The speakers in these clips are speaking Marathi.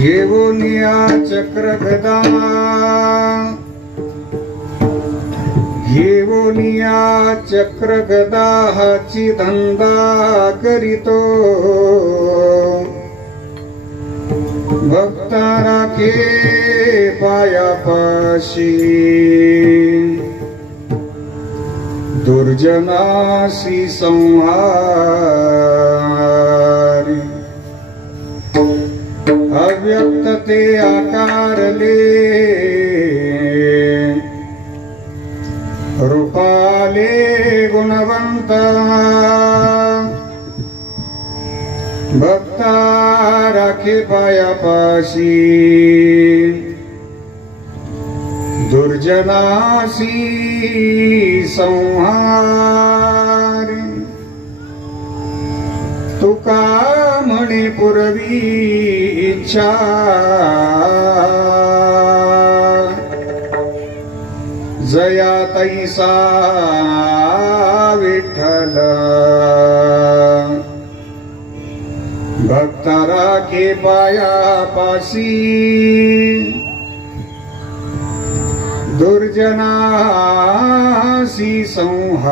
घेऊनिया चक्र गदा घेऊनिया चक्र गदा हाची धंदा करीतो भक्ता राखे पायापाशी दुर्जनासी संहारी अव्यक्त ते आकारले रूपाले गुणवंत भक्ता राखे पायापाशी दुर्जनासी संहारी तुका म्हणे पूर्वी इच्छा जया तैसा विठ्ठल भक्ता राखे पायापाशी दुर्जनासी संहारी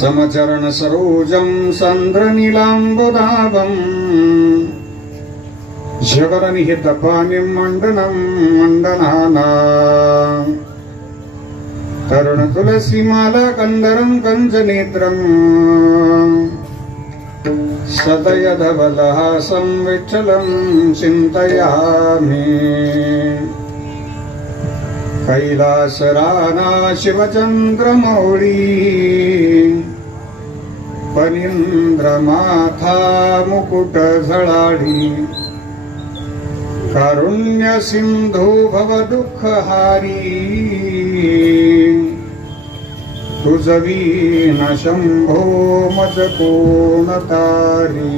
समचरण सरोजं संद्रनीलाम्बुदाभम् जगन्निहितपाणिं मण्डनं मण्डनाना तरुण तुलसीमाला कंदरं कंजनेत्रं सदयधवलहासं विठ्ठलं चिन्तयामि कैलासराना शिवचन्द्रमौळी पनीन्द्रमाथा मुकुट झळाडी कारुण्य सिंधू भव दुःखहारी तुझवीन शंभो मज कोण तारी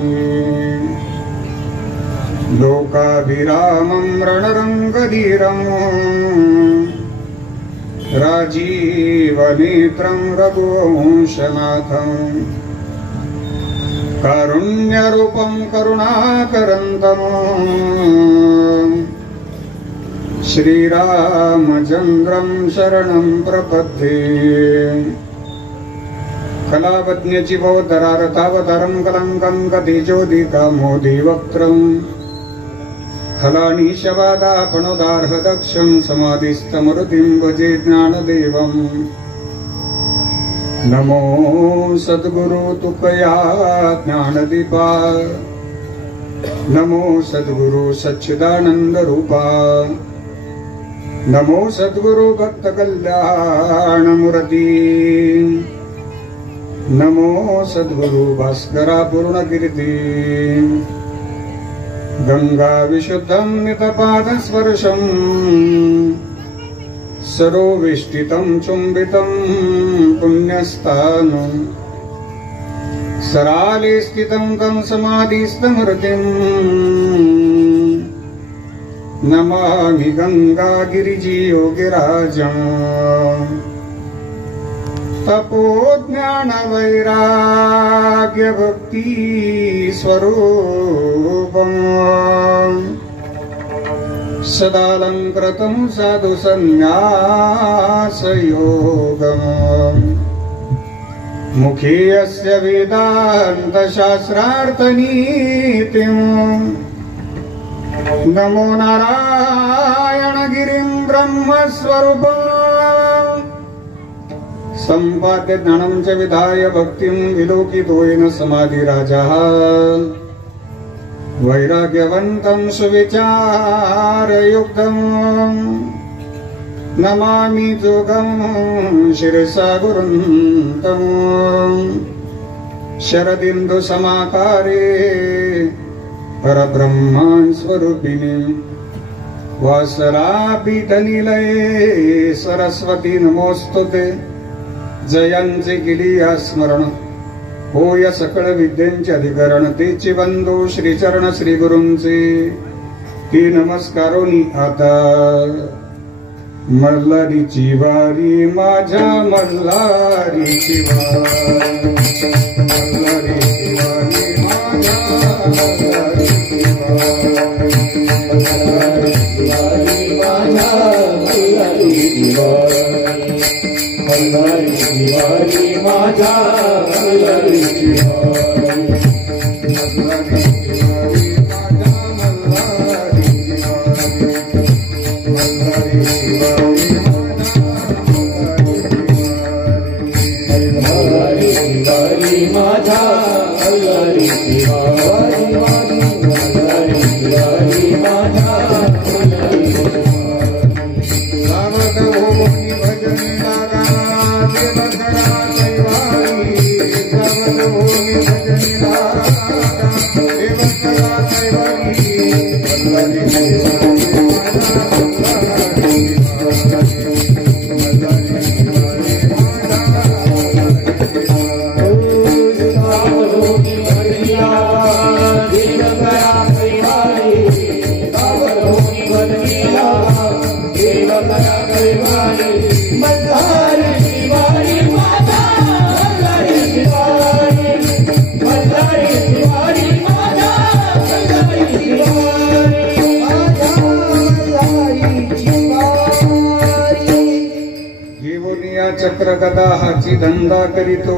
लोकाभिरामं रणरंगधीरं राजीवनेत्रं रघुवंशनाथं कारुण्यरूपं करुणाकरन्तं श्रीरामचन्द्रं शरणं प्रपद्ये कलावज्ञ भवतरारतावतारं कलङ्कं कतिचोदिकामोदिवक्त्रं खलानीशवादापणोदार्हदक्षं समाधिस्थमरुतिं भजे ज्ञानदेवं नमो सद्गुरु तुकया ज्ञानदीपा नमो सद्गुरु सच्चिदानंद रूपा नमो सद्गुरु भक्त कल्याण मूर्ति नमो सद्गुरु भास्करा पूर्ण कीर्ति गंगा विशुद्धं नितपाद स्पर्शं सरोवेष्टितं चुंबितं पुण्यस्थानं सराले स्थितं तं समाधिस्थमूर्तिं नमामि गंगागिरिजियोगिराजं तपो ज्ञान वैराग्य भक्ति स्वरूपं सदालंकृतं साधु संन्यास योगं मुखे अस्य वेदान्त शास्त्रार्थ नीतिं नमो नारायण गिरिं ब्रह्मस्वरूपं सम्पाद्य ज्ञानं च विधाय भक्तिं विलोकितोऽयेन समाधिराजः वैराग्यवन्तं सुविचारयुक्तं नमामि जोगं शिरसा गुरुं तं शरदिन्दु समाकारे परब्रह्मं स्वरूपिणी वासरापीठनिलये सरस्वती नमोस्तुते जयंचे केली स्मरण हो या सकळ विद्यांचे अधिकरण तेचे बंधू श्रीचरण श्री गुरूंचे ती नमस्कारोनी आता मल्हारीची वारी माझ्या मल्हारीची वारी मल्हारीची वारी माझ्या मल्हारीची वारी मल्हारीची वारी माझ्या मल्हारीची वारी मल्हारीची वारी माझ्या मल्हारीची वारी चक्र गदा हाची धंदा करीतो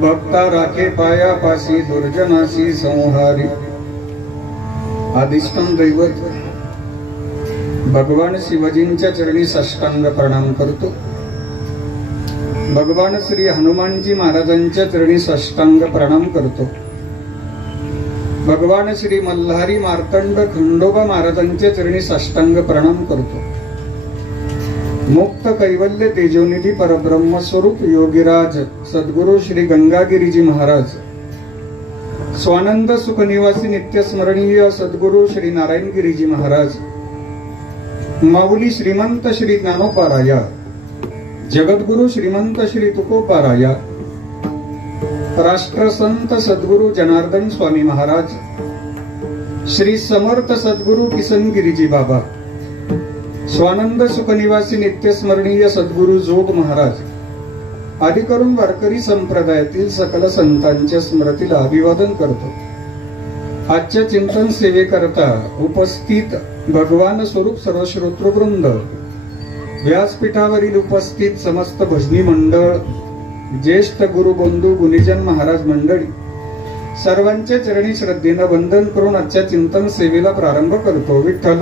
भक्ता राखे पायापासी दुर्जनासी संहारी अधिष्ठान दैवत भगवान शिवजींच्या चरणी साष्टांग प्रणाम करतो। भगवान श्री हनुमानजी महाराजांच्या चरणी साष्टांग प्रणाम करतो। भगवान श्री मल्हारी मार्तंड खंडोबा महाराजांच्या चरणी साष्टांग प्रणाम करतो। मुक्त कैवल्य तेजोनिधी परब्रह्म स्वरूप योगीराज सद्गुरु श्री गंगागिरीजी महाराज, स्वानंद सुख निवासी नित्य स्मरणीय सद्गुरु श्री नारायणगिरीजी महाराज, माऊली श्रीमंत श्री ज्ञानोपाराया, जगद्गुरु श्रीमंत श्री तुकोपाराया, राष्ट्रसंत सद्गुरु जनार्दन स्वामी महाराज, श्री समर्थ सद्गुरु किसनगिरीजी बाबा, स्वानंद सुख निवासी नित्य स्मरणीय सद्गुरु जोग महाराज आदी करून वारकरी संप्रदायातील सकल संतांच्या स्मृतीला अभिवादन करतो। आजच्या चिंतन सेवेकरता उपस्थित भगवान स्वरूप सर्व श्रोतृवृंद, व्यासपीठावरील उपस्थित समस्त भजनी मंडळ, ज्येष्ठ गुरु बंधू गुणीजन महाराज मंडळी सर्वांच्या चरणी श्रद्धेने वंदन करून आजच्या चिंतन सेवेला प्रारंभ करतो। विठ्ठल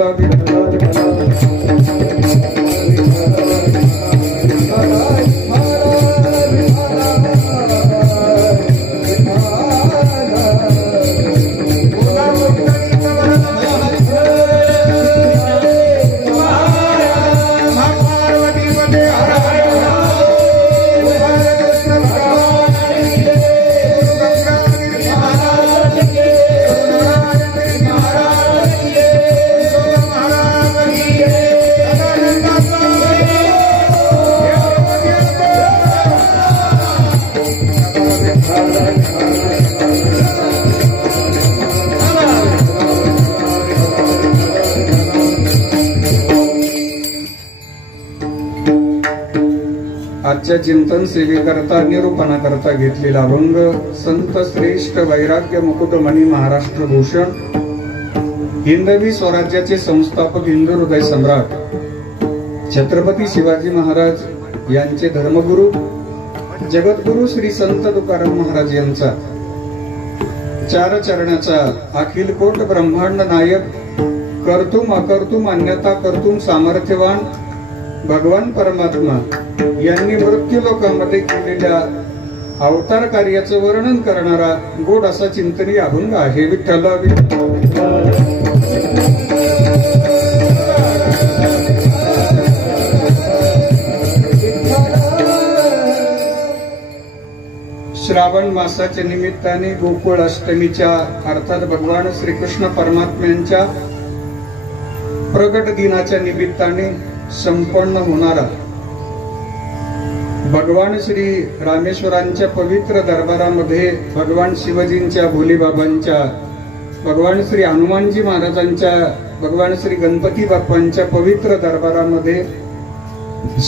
आजच्या चिंतन सेवेकरता निरूपणा करता घेतलेला अभंग संत श्रेष्ठ वैराग्य मुकुटमणी महाराष्ट्र भूषण हिंदवी स्वराज्याचे संस्थापक हिंदू हृदय सम्राट छत्रपती शिवाजी महाराज यांचे धर्मगुरु जगद्गुरु श्री संत तुकाराम महाराज यांचा चार चरणाचा अखिल कोट ब्रह्मांड नायक कर्तुम अकर्तुम अन्यथा कर्तुम सामर्थ्यवान भगवान परमात्मा यांनी मृत्यू लोकांमध्ये केलेल्या अवतार कार्याचं वर्णन करणारा गोड असा चिंतनीय अभंग आहे। विठ्ठल श्रावण मासाच्या निमित्ताने गोकुळ अष्टमीच्या अर्थात भगवान श्रीकृष्ण परमात्म्यांच्या प्रगट दिनाच्या निमित्ताने संपन्न होणारा भगवान श्री रामेश्वरांच्या पवित्र दरबारामध्ये भगवान शिवजींच्या, भोलेबाबांच्या, भगवान श्री हनुमानजी महाराजांच्या, भगवान श्री गणपती बाप्पांच्या पवित्र दरबारामध्ये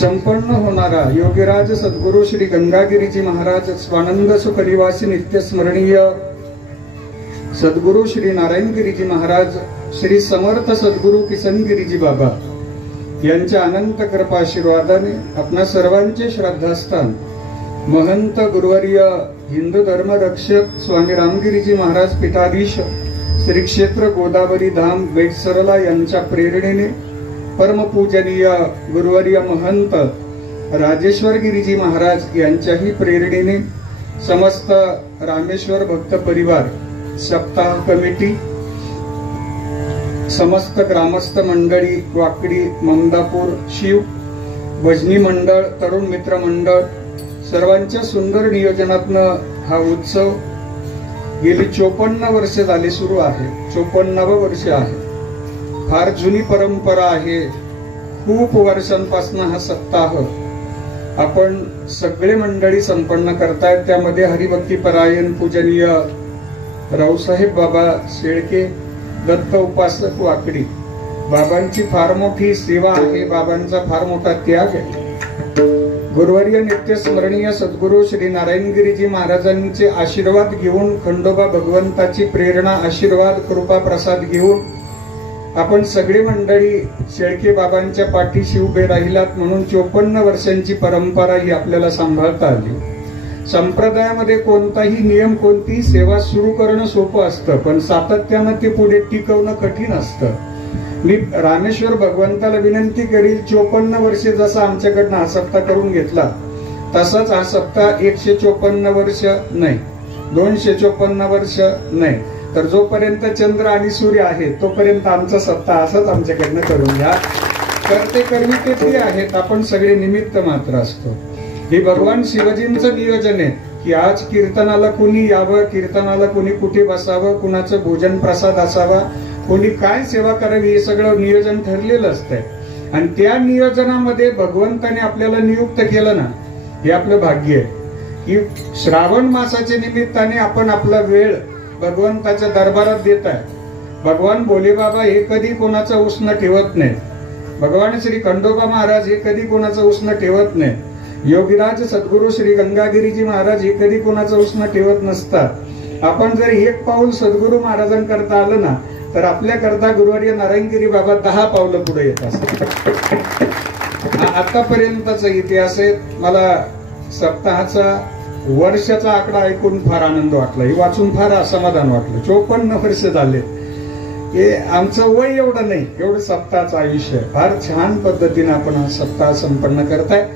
संपन्न होणारा योगीराज सद्गुरु श्री गंगागिरीजी महाराज स्वानंद सुखनिवासी नित्य स्मरणीय सद्गुरु श्री नारायणगिरीजी महाराज, श्री समर्थ सद्गुरु किसनगिरीजी बाबा यांच्या अनंत कृपा आशीर्वादाने आपणा सर्वांचे श्रद्धास्थान महंत गुरुवर्य हिंदू धर्म रक्षक स्वामी रामगिरीजी महाराज पीठाधीश श्री क्षेत्र गोदावरी धाम बेटसरला यांच्या प्रेरणेने परमपूजनीय गुरुवर्य महंत राजेश्वर गिरीजी महाराज यांच्याही प्रेरणेने समस्त रामेश्वर भक्त परिवार, सप्ताह कमिटी, समस्त ग्रामस्थ मंडळी, वाकडी, ममदापूर, शिव भजनी मंडळ, तरुण मित्र मंडळ सर्वांच्या सुंदर नियोजनातनं हा उत्सव गेली 54 वर्ष झाले सुरू आहे. 54वे वर्ष आहे. फार जुनी परंपरा आहे. खूप वर्षांपासून हा सप्ताह आपण सगळे मंडळी संपन्न करतायत. त्यामध्ये हरिभक्ती परायण पूजनीय रावसाहेब बाबा शेळके, दत्त उपासक वाकडी, बाबांची फार मोठी सेवा आहे. बाबांचा फार मोठा त्याग आहे. गुरुवर्य नित्य स्मरणीय सद्गुरु श्री नारायणगिरीजी महाराजांचे आशीर्वाद घेऊन, खंडोबा भगवंताची प्रेरणा, आशीर्वाद, कृपा, प्रसाद घेऊन आपण सगळी मंडळी शेळके बाबांच्या पाठीशी उभे राहिलात. म्हणून 54 वर्षांची परंपरा ही आपल्याला सांभाळता आली. संप्रदायामध्ये कोणताही नियम, कोणतीही सेवा सुरू करणं सोपं असतं, पण सातत्यानं ते पुढे टिकवणं कठीण असतं. मी रामेश्वर भगवंताला विनंती करील, 54 वर्षे जसा आमच्याकडनं हा सप्ताह करून घेतला तसाच हा सप्ताह 154 वर्ष नाही, 254 वर्ष नाही, तर जोपर्यंत चंद्र आणि सूर्य आहे तोपर्यंत आमचा सप्ताह असाच आमच्याकडनं करून घ्या. करते कर्मी ते आहेत, आपण सगळे निमित्त मात्र असतो. हे भगवान शिवजींचं नियोजन आहे की आज कीर्तनाला कुणी यावं, कीर्तनाला कुणी कुठे बसावं, कुणाचं भोजन प्रसाद असावा, कोणी काय सेवा करावी, हे सगळं नियोजन ठरलेलं असतंय. आणि त्या नियोजनामध्ये भगवंताने आपल्याला नियुक्त केलं ना, हे आपलं भाग्य आहे की श्रावण मासाच्या निमित्ताने आपण आपला वेळ भगवंताच्या दरबारात देत आहे. भगवान भोलेबाबा हे कधी कोणाचा उष्ण ठेवत नाही. भगवान श्री खंडोबा महाराज हे कधी कोणाचा उष्ण ठेवत नाही. योगीराज सद्गुरु श्री गंगागिरीजी महाराज हे कधी कोणाचा उष्ण ठेवत नसतात. आपण जर एक पाऊल सद्गुरु महाराजांकरता आलं ना, तर आपल्याकरता गुरुवर्य नारायणगिरी बाबा 10 पावलं पुढे येत असतात. आतापर्यंतचा इतिहास आहे. मला सप्ताहाचा वर्षाचा आकडा ऐकून फार आनंद वाटला, हे वाचून फार समाधान वाटलं. 54 वर्ष झाले. हे आमचं वय एवढं नाही, एवढं सप्ताहाचं आयुष्य. फार छान पद्धतीने आपण हा सप्ताह संपन्न करताय.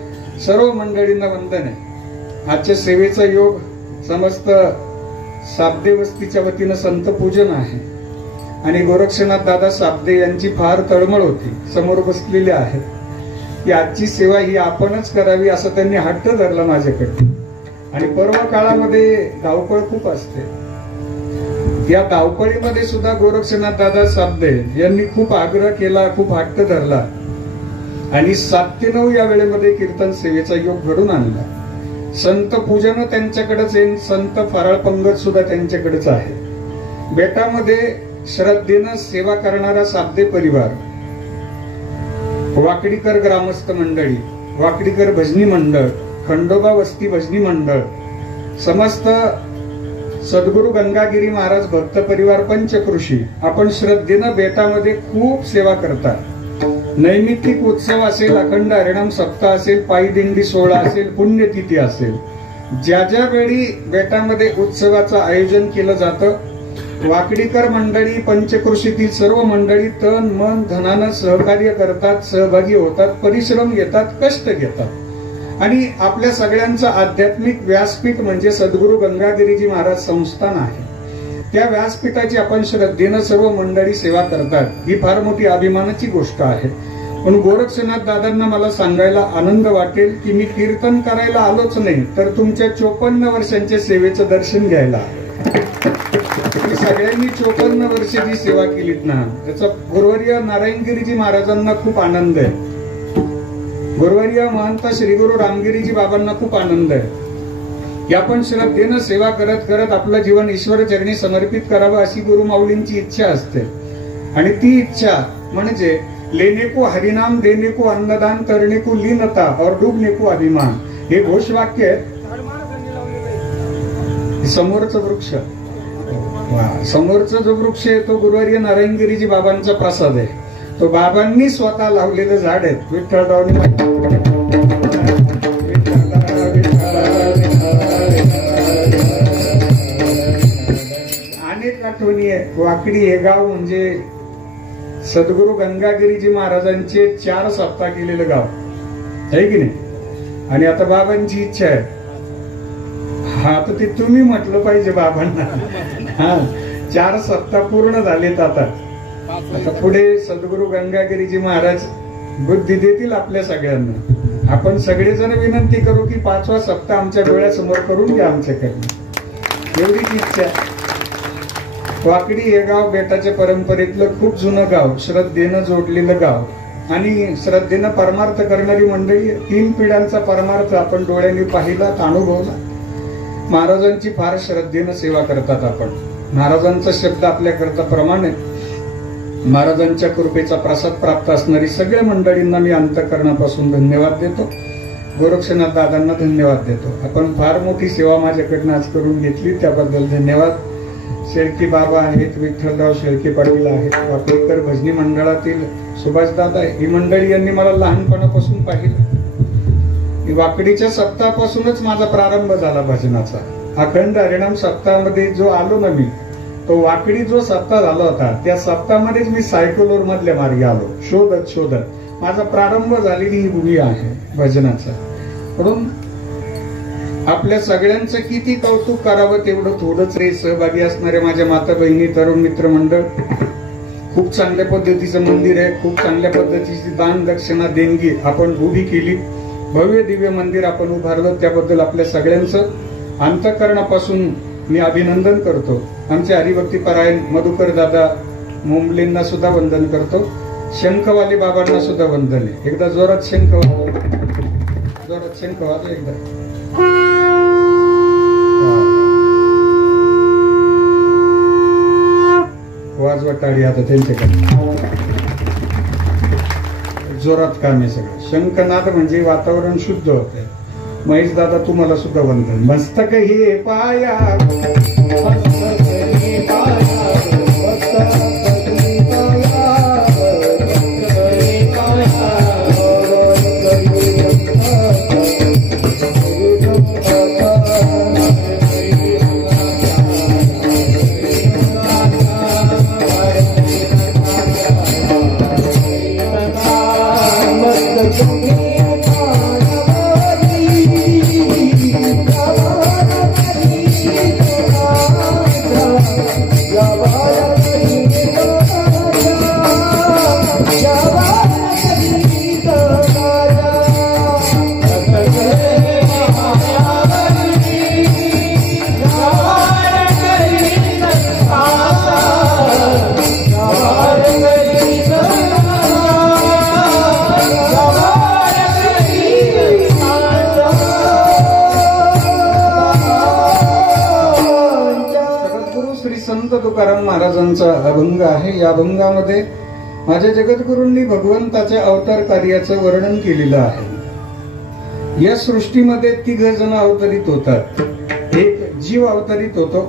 सर्व मंडळींना वंदन आहे. आजच्या सेवेचा योग समस्त साबदे वस्तीच्या वतीनं संत पूजन आहे आणि गोरक्षनाथ दादा साबदे यांची फार तळमळ होती, समोर बसलेले आहेत, की आजची सेवा ही आपणच करावी असं त्यांनी हट्ट धरला माझ्याकडे. आणि पर्व काळामध्ये धावपळ खूप असते. या धावपळीमध्ये सुद्धा गोरक्षनाथ दादा साबदे यांनी खूप आग्रह केला, खूप हट्ट धरला आणि 7 ते 9 या वेळेमध्ये कीर्तन सेवेचा योग घडून आणला. संत पूजन त्यांच्याकडेच आहे, संत फराळ पंगत सुद्धा त्यांच्याकडेच आहे. बेटामध्ये श्रद्धेनं सेवा करणारा साबदे परिवार, वाकडीकर ग्रामस्थ मंडळी, वाकडीकर भजनी मंडळ, खंडोबा वस्ती भजनी मंडळ, समस्त सद्गुरु गंगागिरी महाराज भक्त परिवार, पंचकृषी, आपण श्रद्धेनं बेटामध्ये खूप सेवा करतात. नैमित्तिक उत्सव असेल, अखंड हरिनाम सप्ताह असेल, पायी दिंडी सोहळा असेल, पुण्यतिथी असेल, ज्या ज्या वेळी बेटामध्ये उत्सवाचं आयोजन केलं जातं, वाकडीकर मंडळी, पंचकृषीतील सर्व मंडळी तन मन धनानं सहकार्य करतात, सहभागी होतात, परिश्रम घेतात, कष्ट घेतात. आणि आपल्या सगळ्यांचं आध्यात्मिक व्यासपीठ म्हणजे सद्गुरु गंगागिरीजी महाराज संस्थान आहे. त्या व्यासपीठाची आपण श्रद्धेनं सर्व मंडळी सेवा करतात. ही फार मोठी अभिमानाची गोष्ट आहे. पण गोरक्षनाथ दादांना मला सांगायला आनंद वाटेल की मी कीर्तन करायला आलोच नाही, तर तुमच्या 54 वर्षांच्या सेवेचं दर्शन घ्यायला. सगळ्यांनी 54 वर्षे जी सेवा केलीत ना, त्याचा गुरुवर्य नारायणगिरीजी महाराजांना खूप आनंद आहे. गुरुवर्य महंत श्री गुरु रामगिरीजी बाबांना खूप आनंद आहे की आपण श्रद्धेनं सेवा करत करत आपलं जीवन ईश्वर चरणी समर्पित करावं अशी गुरु माऊलींची इच्छा असते। आणि ती इच्छा म्हणजे लेने को हरिनाम, देने को अन्नदान, करने को लीनता और डूबने को अभिमान, हे घोषवाक्य आहे। समोरचं वृक्ष, समोरचा जो वृक्ष आहे तो गुरुवर्य नारायणगिरीजी बाबांचा प्रसाद आहे। तो बाबांनी स्वतः लावलेलं झाड आहे। विठ्ठलरावनी अनेक आठवणी आहे। वाकडी हे गाव म्हणजे सद्गुरु गंगागिरीजी महाराजांचे 4 सप्ताह केलेलं गाव आहे की नाही। आणि आता बाबांची इच्छा आहे, हा तर ते तुम्ही म्हटलं पाहिजे बाबांना, हा 4 सप्ताह पूर्ण झालेत। आता पुढे सद्गुरु गंगागिरीजी महाराज बुद्धी देतील आपल्या सगळ्यांना। आपण सगळेजण विनंती करू की 5वा सप्ताह आमच्या डोळ्यासमोर करून घ्या आमच्याकडनं, एवढीच इच्छा। वाकडी हे गाव बेटाच्या परंपरेतलं खूप जुनं गाव, श्रद्धेनं जोडलेलं गाव आणि श्रद्धेनं परमार्थ करणारी मंडळी। 3 पिढ्यांचा परमार्थ आपण डोळ्यांनी पाहिला, अनुभवला। महाराजांची फार श्रद्धेनं सेवा करतात आपण। महाराजांचा शब्द आपल्याकरता प्रमाण आहे। महाराजांच्या कृपेचा प्रसाद प्राप्त असणारी सगळ्या मंडळींना मी अंतःकरणापासून धन्यवाद देतो। गोरक्षनाथ दादांना धन्यवाद देतो। आपण फार मोठी सेवा माझ्याकडनं आज करून घेतली, त्याबद्दल धन्यवाद। शेळके बाबा आहेत, विठ्ठलराव शेळके पाटील आहेत, वाकडेकर भजनी मंडळातील सुभाष दादा, ही मंडळी यांनी मला लहानपणापासून पाहिलं। वाकडीच्या सप्ताहापासूनच माझा प्रारंभ झाला भजनाचा। अखंड हरिनाम सप्ताहामध्ये जो आलो ना मी, तो वाकडी जो सप्ताह झाला होता त्या सप्ताहामध्येच मी सायकलवर मधल्या मार्गे आलो, शोधत शोधत माझा प्रारंभ झालेली ही भूमी आहे भजनाचा। म्हणून आपल्या सगळ्यांचं किती कौतुक करावं तेवढं थोडंच रे। सहभागी असणाऱ्या माझ्या माता बहिणी, तरुण मित्र मंडळ, खूप चांगल्या पद्धतीचं मंदिर आहे, खूप चांगल्या पद्धतीची दान दक्षिणा देणगी आपण उभी केली, भव्य दिव्य मंदिर आपण उभारलं, त्याबद्दल आपल्या सगळ्यांचं अंतःकरणापासून मी अभिनंदन करतो। आमचे हरिभक्ती परायण मधुकर दादा मुंबलेंना सुद्धा वंदन करतो। शंखवाले बाबांना सुद्धा वंदन आहे। एकदा जोरात शंख वाजव, जोरात शंख वाजव एकदा। वाजवा टाळी आता त्यांच्याकडे, जोरात काम आहे सगळं। शंखनाद म्हणजे वातावरण शुद्ध होते। महेश दादा तुम्हाला सुद्धा वंदन। मस्तक हे पाया, मस्तक हे पाया, मस्तक हे पाया, तुकाराम महाराजांचा अभंग आहे। या अभंगामध्ये माझ्या जगद्गुरूंनी भगवंताच्या अवतार कार्याचं वर्णन केलेलं आहे। या सृष्टीमध्ये 3 जण अवतरित होतात। 1 जीव अवतरित होतो,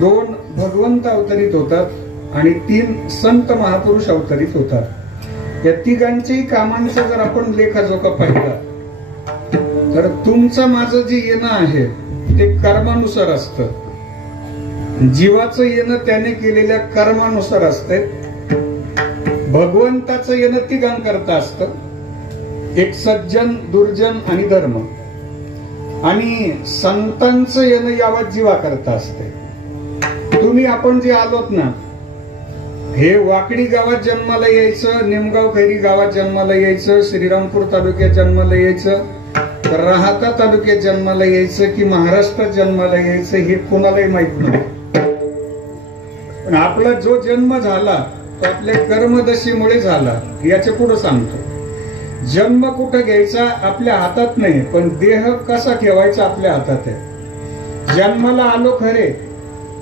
2 भगवंत अवतरित होतात आणि 3 संत महापुरुष अवतरित होतात। या 3घांच्याही कामांचा जर आपण लेखाजोखा पाहिला तर तुमचं माझं जे येणं आहे ते कर्मानुसार असतं। जीवाचं येणं त्याने केलेल्या कर्मानुसार असते। भगवंताचं येणं 3घांकरता असतं, एक सज्जन, दुर्जन आणि धर्म। आणि संतांचं येणं यावत जीवाकरता असते। तुम्ही आपण जे आलोत ना, हे वाकडी गावात जन्माला यायचं, निमगाव खैरी गावात जन्माला यायचं, श्रीरामपूर तालुक्यात जन्माला यायचं, राहाता तालुक्यात जन्माला यायचं की महाराष्ट्रात जन्माला यायचं हे कोणालाही माहित नाही। पण आपला जो जन्म झाला तो आपल्या कर्मदशेमुळे झाला। याच्या पुढे सांगतो, जन्म कुठं घ्यायचा आपल्या हातात नाही, पण देह कसा ठेवायचा आपल्या हातात आहे. जन्माला आलो खरे,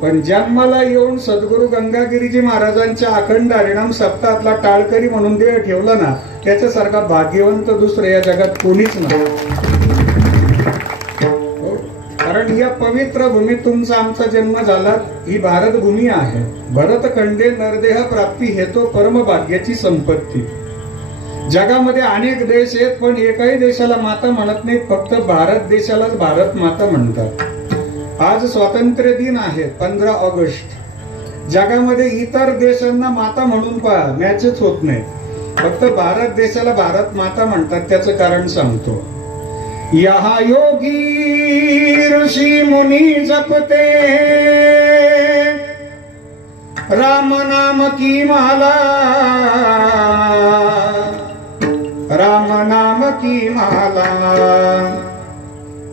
पण जन्माला येऊन सद्गुरु गंगागिरीजी महाराजांच्या अखंड हरिनाम सप्ताहातला टाळकरी म्हणून देह ठेवला ना, त्याच्यासारखा भाग्यवंत दुसरं या जगात कोणीच नाही. कारण या पवित्र भूमीत तुमचा आमचा जन्म झाला. ही भारत भूमी आहे. भरत खंडे नरदेह प्राप्ती हेतो परम भाग्याची संपत्ती. जगामध्ये अनेक देश आहेत, पण एकाही देशाला माता म्हणत नाहीत, फक्त भारत देशालाच भारत माता म्हणतात. आज स्वातंत्र्य दिन आहे 15 ऑगस्ट. जगामध्ये इतर देशांना माता म्हणून पहा, मॅचच होत नाही. फक्त भारत देशाला भारत माता म्हणतात. त्याचं कारण सांगतो. यहाँ योगी ऋषि मुनि जपते राम नाम की माला, राम नाम की माला.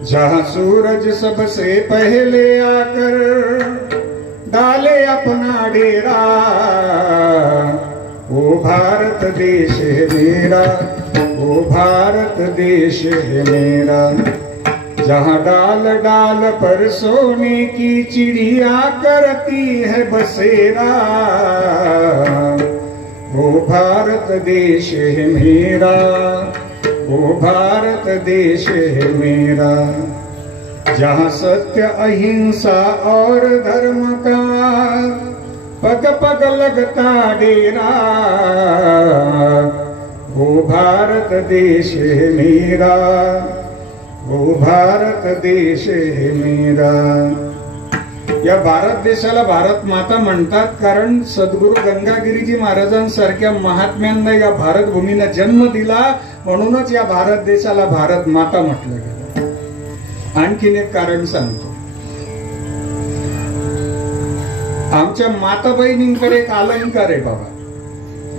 जहाँ सूरज सबसे पहले आकर डाले अपना डेरा, वो भारत देश है मेरा, वो भारत देश है मेरा. जहाँ डाल डाल पर सोने की चिड़िया करती है बसेरा, वो भारत देश है मेरा, वो भारत देश है मेरा. जहाँ सत्य अहिंसा और धर्म का पग पग लगता डेरा, वो भारत देश है मेरा, वो भारत देश है मेरा. या भारत देशाला भारत माता म्हणतात, कारण सद्गुरु गंगागिरीजी महाराजांसारख्या महात्म्यांना या भारत भूमीला जन्म दिला, म्हणूनच या भारत देशाला भारत माता म्हटलं गेलं. आणखीन एक कारण सांगतो. आमच्या माता बहिणींकडे एक अलंकार आहे बाबा,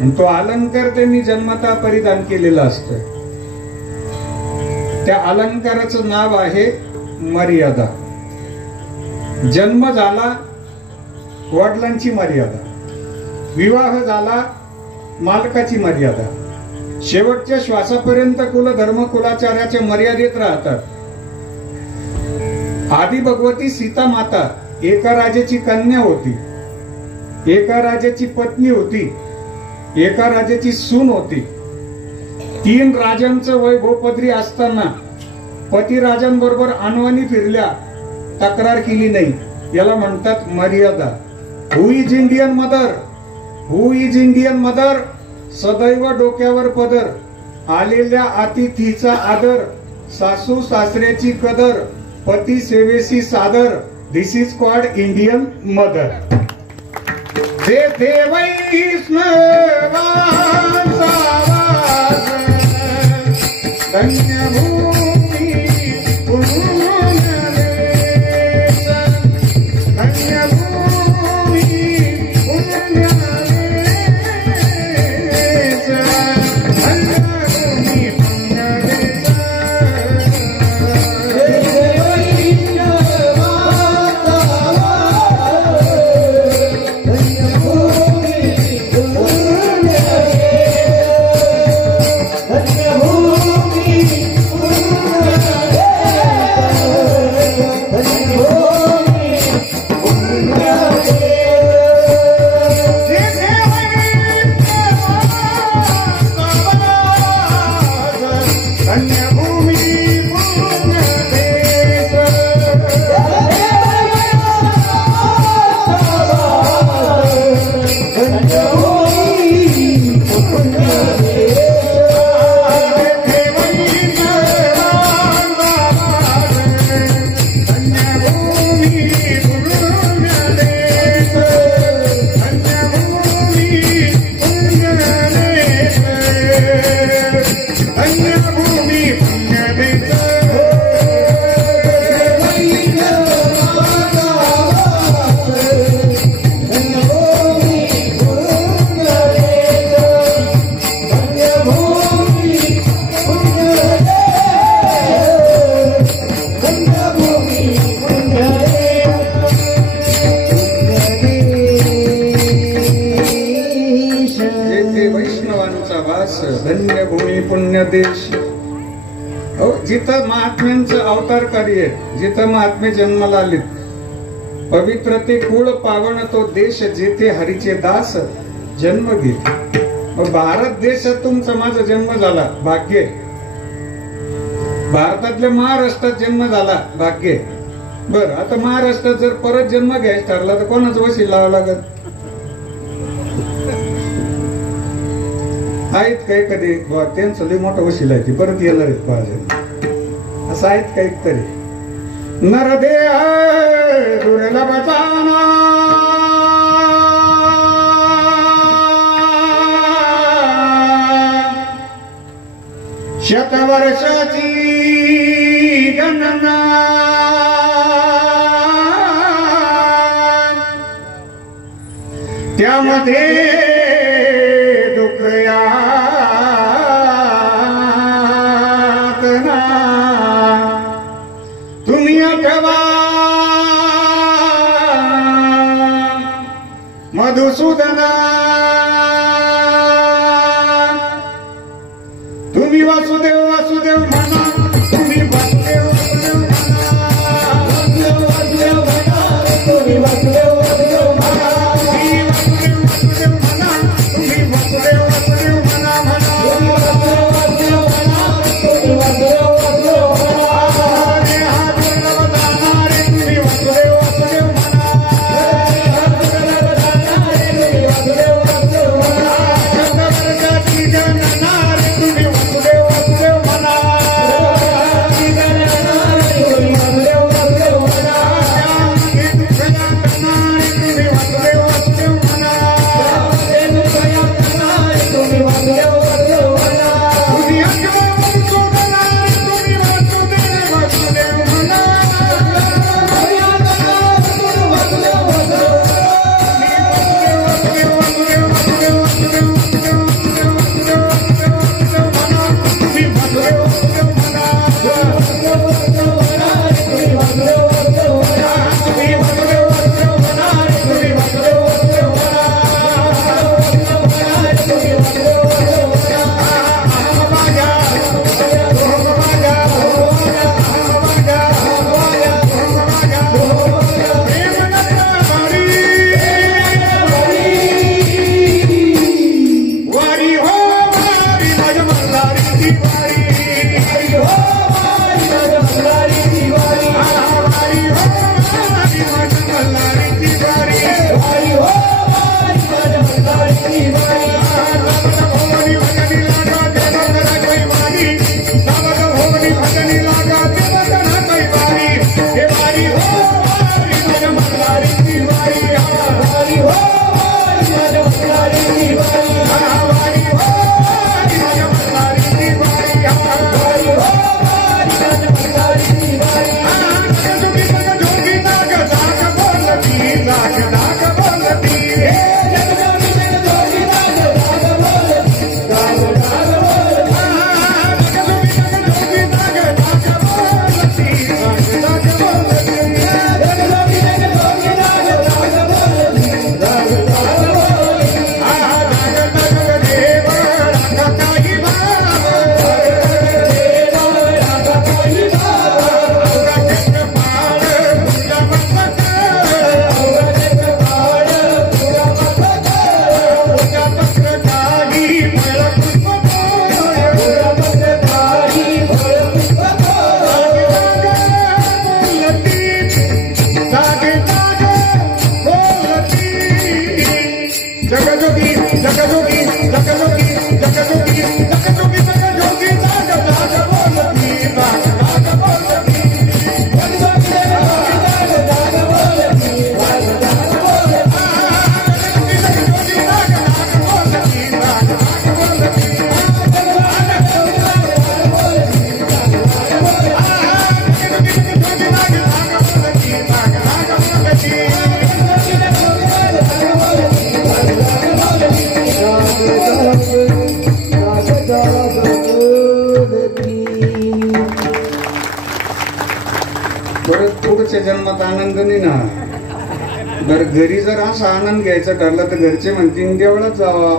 आणि तो अलंकार त्यांनी जन्मतः परिधान केलेला असतोय. त्या अलंकाराचं नाव आहे मर्यादा. जन्म झाला वडिलांची मर्यादा, विवाह झाला मालकाची मर्यादा, शेवटच्या श्वासापर्यंत कुलधर्म कुलाचार्याच्या मर्यादेत राहतात. आदी भगवती सीता माता एका राजाची कन्या होती, एका राजाची पत्नी होती, एका राजाची सून होती. 3 राजांचं वैभव पदरी असताना पती राजांबरोबर अनवाणी फिरल्या, तक्रार केली नाही. याला म्हणतात मर्यादा. Who is Indian mother, who is Indian mother. सदैव डोक्यावर पदर, आलेल्या अतिथीचा आदर, सासू सासऱ्याची कदर, पती सेवेसी सादर. दिस इज कॉल्ड इंडियन मदर. देते वैष्णवांचा आवाज, धन्यभूमी पुण्यदेश, धन्यभूमी पुण्यदेश, धन्यभूमी पुण्यदेश. धन्यभूमी दास धन्य भूमी पुण्य देश. जिथं महात्म्यांचं अवतार कार्य, जिथं महात्मे जन्माला आलेत, पवित्र ते कुळ पावन तो देश, जेथे हरीचे दास जन्म घेते. भारत देशात तुमचा माझा जन्म झाला, भाग्य. भारतातल्या महाराष्ट्रात जन्म झाला, भाग्य. बर, आता महाराष्ट्रात जर परत जन्म घ्यायचा ठरला तर कोणाचं वशील लावावं लागत? आहेत काही कधी त्यांचं लई मोठं वशील आहे, ती परत येणार आहेत पाहिजे असं आहेत काही तरी. नरदे दुर्लभ जाना शतवर्षाची गणना त्यामध्ये दुःख यातना तुम्ही आठवा मधुसूदना. तुम्ही वासुदेव वासुदेव म्हणा, तुम्ही वासुदेव वासुदेव म्हणा, वासुदेव वासुदेव म्हणा, तुम्ही वासुदेव वासुदेव म्हणा, तुम्ही वासुदेव वासुदेव म्हणा, तुम्ही वासुदेव वासुदेव म्हणा, तुम्ही वासुदेव वासुदेव म्हणा, तुम्ही वासुदेव वासुदेव म्हणा. रे हा दुर्लभ जाणारे तुम्ही वासुदेव वासुदेव म्हणा, रे हा दुर्लभ जाणारे तुम्ही वासुदेव वासुदेव म्हणा. शतवर्षाची गणना तुम्ही वासुदेव वासुदेव म्हणा, तुम्ही वासुदेव वासुदेव म्हणा. त्यामध्ये दुःख यातनारे तुम्ही वासुदेव वासुदेव म्हणा, त्यामध्ये दुःख यातनारे तुम्ही वासुदेव वासुदेव म्हणा. तुम्ही अखिल मधुसूदनारे तुम्ही वासुदेव वासुदेव म्हणा, तुम्ही वासुदेव वासुदेव म्हणा, तुम्ही वासुदेव वासुदेव वासुदेव वासुदेव वासुदेव वासुदेव वासुदेव म्हणा, तुम्ही वासुदेव वासुदेव म्हणा, वासुदेव वासुदेव म्हणा, तुम्ही वासुदेव वासुदेव म्हणा, तुम्ही वासुदेव वासुदेव म्हणा, तुम्ही वासुदेव वासुदेव म्हणा, तुम्ही वासुदेव वासुदेव म्हणा. माझ्या माझ्या प्रेम नगरी वारी हो वारी माझ्या मल्हारीची वारी, वारी हो वारी माझ्या मल्हारीची वारी, वारी हो वारी माझ्या मल्हारीची वारी, वारी हो वारी माझ्या मल्हारीची वारी. भोवनी भजनी लागा देवगणा कैवारी, भोवनी भजनी लागा देवगणा कैवारी. हे वारी हो वारी माझ्या मल्हारीची वारी, वारी हो वारी माझ्या मल्हारीची वारी, वारी हो वारी माझ्या मल्हारीची वारी, वारी हो वारी माझ्या मल्हारीची वारी. जगजोगी जगजोगी नाग नाग बोलती, नाग नाग बोलती, हे जगजोगी जगजोगी नाग नाग बोलती, नाग नाग बोलती. जगजोगी जगजोगी नाग नाग बोलती, नाग नाग बोलती, जगजोगी जगजोगी नाग नाग बोलती, नाग नाग बोलती. नाग नाग देव राधा काही भाव, देव राधा काही भाव, औरंगजेब पाळ तुझ्या मस्तक, औरंगजेब पाळ तुझ्या मस्तक, तुझ्या पत्र काही फळ पुष्प तुझ्या पत्र काही फळ पुष्प बोलती, जागे जागे बोलती. जगजोगी जगजोगी जगजोगी जगजोगी जगजोगी जगजोगी नाग नाग बोलती, नाग नाग बोलती, जगजोगी जगजोगी नाग नाग बोलती, नाग नाग बोलती. जगजोगी जगजोगी नाग नाग बोलती, नाग नाग बोलती, जगजोगी नाग नाग बोलती, नाग नाग बोलती. जगजोगी जगजोगी नाग नाग बोलती, नाग नाग बोलती, जगजोगी जगजोगी नाग नाग बोलती, नाग नाग बोलती. परत पुढच्या जन्मात आनंद नाही ना. बरं, घरी जर असा आनंद घ्यायचा ठरला तर घरचे म्हणतील देवळात जावा.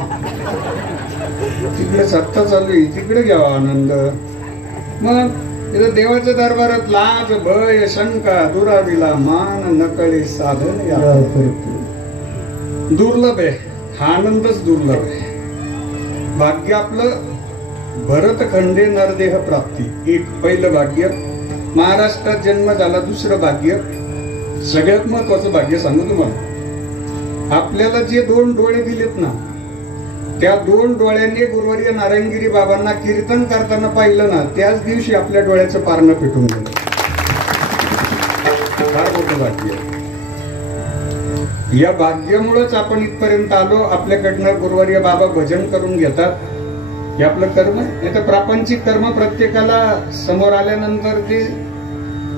तिकडेच आत्ता चालू आहे, तिकडे घ्यावा आनंद. मग इथं देवाच्या दरबारात लाज भय शंका दुराविला मान नकळे साधन या दुर्लभ आहे. हा आनंदच दुर्लभ आहे. भाग्य आपलं भरतखंडे नरदेह प्राप्ती, एक पहिलं भाग्य. महाराष्ट्रात जन्म झाला. दुसरं भाग्य, सगळ्यात महत्वाचं भाग्य सांगू तुम्हाला. आपल्याला जे 2 डोळे दिलेत ना, त्या 2 डोळ्यांनी गुरुवर्य नारायणगिरी बाबांना कीर्तन करताना पाहिलं ना, त्याच दिवशी आपल्या डोळ्याचं पारणं पेटून गेलं. फार मोठं भाग्य. या भाग्यामुळेच आपण इथपर्यंत आलो. आपल्याकडनं गुरुवर्य बाबा भजन करून घेतात. हे आपलं कर्म आहे. तर प्रापंचिक कर्म प्रत्येकाला समोर आल्यानंतर ते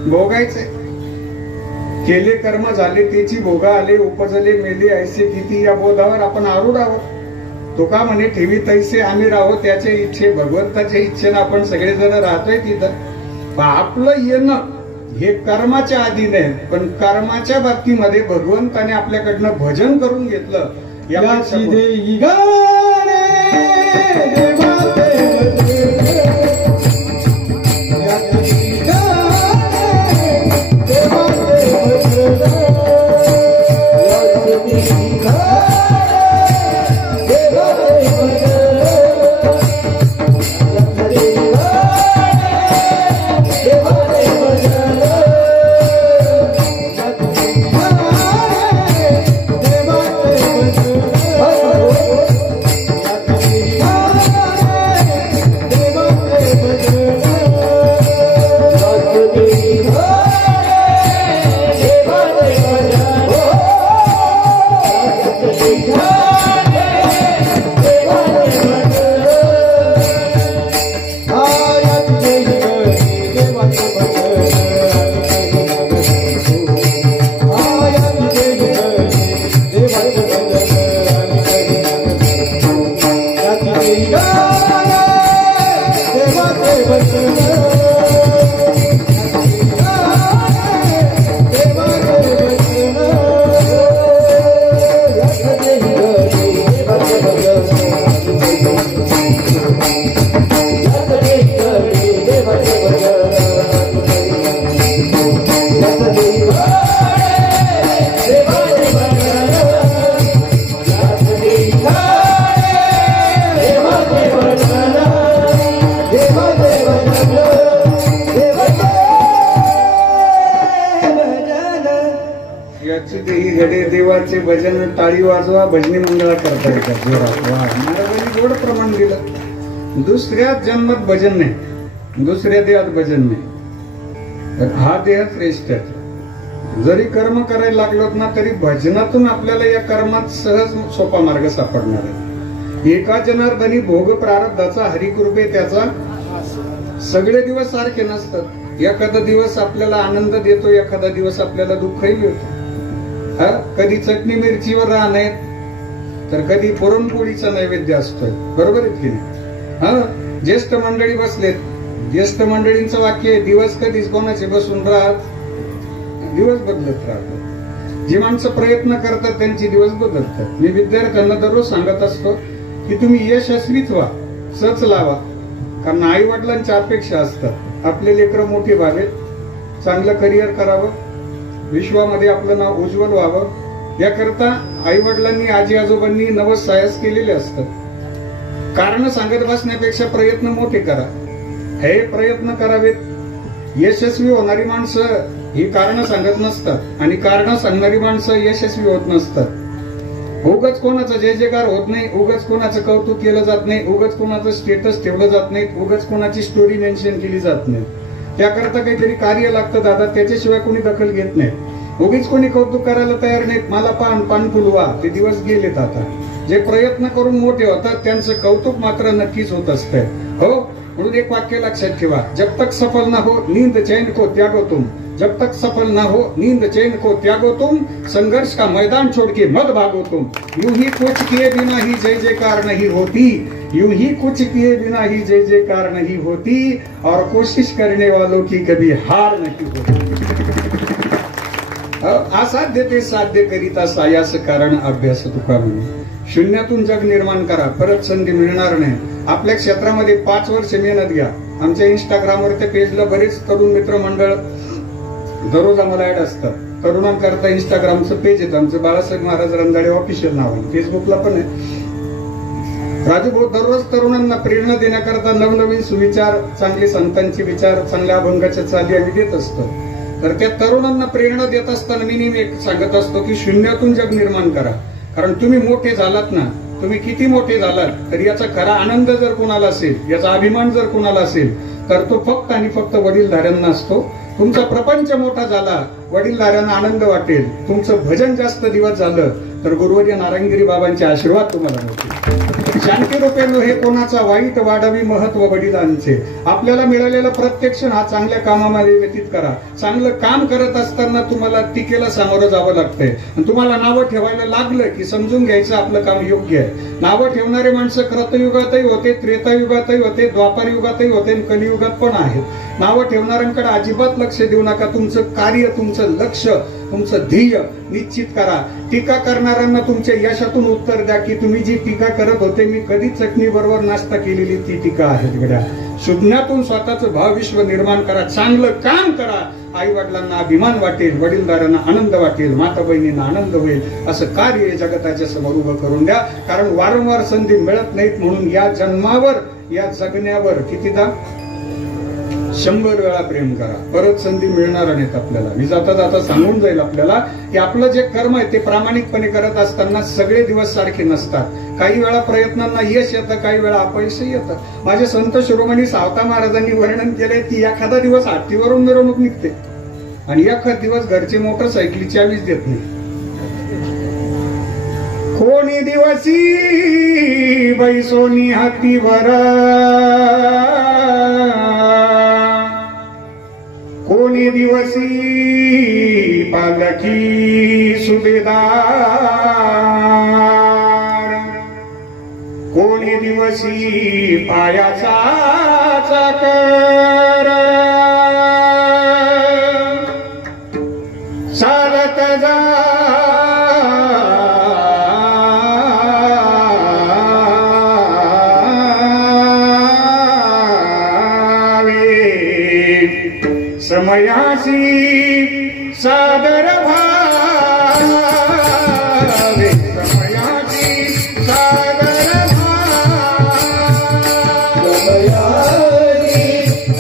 भोगायचे. केले कर्म झाले त्याची भोगा आले. उपजले मेले ऐसे किती, या बोधावर आपण आरूढ आहोत. तो का म्हणे ठेवी तैसे आम्ही राहो त्याच्या इच्छे, भगवंताच्या इच्छेनं आपण सगळेजण राहतोय तिथं. आपलं येणं हे कर्माच्या अधीन आहे, पण कर्माच्या बाबतीमध्ये भगवंताने आपल्याकडनं भजन करून घेतलं. देवाचे भजन टाळी वाजवा, भजनी मंडळा करता येतात जोरात. महाराजांनी गोड प्रमाण दिलं. दुसऱ्या जन्मात भजन नाही, दुसऱ्या देहात भजन नाही. हा देह श्रेष्ठ आहे. जरी कर्म करायला लागलोत ना, तरी भजनातून आपल्याला या कर्मात सहज सोपा मार्ग सापडणार आहे. एका जनार्दनी भोग प्रारब्धाचा हरिकृपे त्याचा. सगळे दिवस सारखे नसतात. एखादा दिवस आपल्याला आनंद देतो, एखादा दिवस आपल्याला दुःखही मिळतो. कधी चटणी मिरचीवर राहणे, तर कधी पुरणपोळीचा नैवेद्य असतोय. बरोबर आहे की नाही? ज्येष्ठ मंडळी बसलेत. ज्येष्ठ मंडळींचं वाक्य आहे, दिवस कधीच कोणाचे बसून राहत, दिवस बदलत राहतात. जी माणसं प्रयत्न करतात त्यांची दिवस बदलतात. मी विद्यार्थ्यांना दररोज सांगत असतो की तुम्ही यशस्वीच व्हा, सच लावा. कारण आई वडिलांच्या अपेक्षा असतात. आपले लेकरं मोठी व्हावेत, चांगलं करिअर करावं, विश्वामध्ये आपलं नाव उज्ज्वल व्हावं, याकरता आई वडिलांनी आजी आजोबांनी नवस सायस केलेले असतात. कारण सांगत बसण्यापेक्षा प्रयत्न मोठे करा. हे प्रयत्न करावेत. यशस्वी होणारी माणसं ही कारण सांगत नसतात, आणि कारण सांगणारी माणसं यशस्वी होत नसतात. उगाच कोणाचा जय जयकार होत नाही, उगाच कोणाचं कौतुक केलं जात नाही, उगाच कोणाचं स्टेटस ठेवलं जात नाही, उगाच कोणाची स्टोरी मेन्शन केली जात नाही. त्याकरता काहीतरी कार्य लागतं दादा, त्याच्याशिवाय कोणी दखल घेत नाही. उगीच कोणी कौतुक करायला तयार नाहीत. मला पान फुलवा, ते दिवस गेलेत आता. जे प्रयत्न करून मोठे होतात त्यांचं कौतुक मात्र नक्कीच होत असतंय. हो, म्हणून एक वाक्य लक्षात ठेवा, जब तक सफल ना हो नींद चैन को त्यागो तुम. जब तक सफल ना हो नींद चैन को त्यागो तुम, संघर्ष का मैदान छोड़ के मत भागो तुम. यूं ही कुछ किए बिना ही जय जयकार नहीं होती, यूं ही कुछ किए बिना ही जय जयकार नहीं होती, और कोशिश करने वालों की कभी हार नहीं होती. असाध्य ते साध्य करिता सायास कारण अभ्यास तुका म्हणे. शून्यातून जग निर्माण करा, परत संधी मिळणार नाही. आपल्या क्षेत्रामध्ये 5 वर्ष मेहनत घ्या. आमच्या इंस्टाग्रामवर त्या पेजला बरेच तरुण मित्रमंडळ दररोज आम्हाला ऍड असतात. तरुणांकरता इंस्टाग्रामचं पेज येतं आमचं, बाळासाहेब महाराज रंधाडे ऑफिशियल नाव आहे. फेसबुकला पण आहे. राजूभाऊ दररोज तरुणांना प्रेरणा देण्याकरता नवनवीन सुविचार, चांगले संतांचे विचार, चांगल्या अभंगाच्या चाली आम्ही देत असतो. तर त्या तरुणांना प्रेरणा देत असताना मी नेहमी एक सांगत असतो की शून्यातून जग निर्माण करा. कारण तुम्ही मोठे झालात ना, तुम्ही किती मोठे झालात तरी याचा खरा आनंद जर कोणाला असेल, याचा अभिमान जर कोणाला असेल तर तो फक्त आणि फक्त वडीलधाऱ्यांना असतो. तुमचा प्रपंच मोठा झाला, वडीलधाऱ्यांना आनंद वाटेल. तुमचं भजन जास्त दिवस झालं तर गुरुवर्य नारायणगिरी बाबांचे आशीर्वाद तुम्हाला मिळतील. शांती रूपेलो हे कोणाचा वाईट वाढावी महत्व वडिलांचे. आपल्याला मिळालेला प्रत्येक क्षण हा चांगल्या कामामध्ये व्यतीत करा. चांगलं काम करत असताना तुम्हाला टीकेला सामोरं जावं लागतंय. आणि तुम्हाला नावं ठेवायला लागलं की समजून घ्यायचं आपलं काम योग्य आहे. नावं ठेवणारे माणसं कृतयुगातही होते, त्रेतायुगातही होते, द्वापार युगातही होते आणि कलियुगात पण आहेत. नावं ठेवणाऱ्यांकडे अजिबात लक्ष देऊ नका. तुमचं कार्य, तुमचं लक्ष, तुमचं ध्येय निश्चित करा. टीका करणाऱ्यांना तुमच्या यशातून उत्तर द्या की तुम्ही जी टीका करत होते मी कधी चटणी बरोबर नाश्ता केलेली ती टीका आहे तिकडे. शून्यातून स्वतःचं भावविश्व निर्माण करा. चांगलं काम करा. आई वडिलांना अभिमान वाटेल, वडीलधाऱ्यांना आनंद वाटेल, माता बहिणींना आनंद होईल. असं कार्य जगताच्या समोर उभं करून द्या. कारण वारंवार संधी मिळत नाहीत. म्हणून या जन्मावर, या जगण्यावर कितीदा 100 वेळा प्रेम करा. परत संधी मिळणार नाहीत आपल्याला. मी जाता जाता सांगून जाईल आपल्याला की आपलं जे कर्म आहे ते प्रामाणिकपणे करत असताना सगळे दिवस सारखे नसतात. काही वेळा प्रयत्नांना यश येतं, काही वेळा अपयशही येतं. माझे संत शिरोमणी सावता महाराजांनी वर्णन केलंय की एखादा दिवस हत्तीवरून मिरवणूक निघते आणि एखादा दिवस घरचे मोटरसायकली चावीच देत नाही. कोणी दिवसी बैसोनी हत्तीवर, कोणी दिवसी पालकी सुभेदार, कोणी दिवसी पायाचा चाकर, चालत जावे समयासी सादर भावे, समयासी सादर भावे,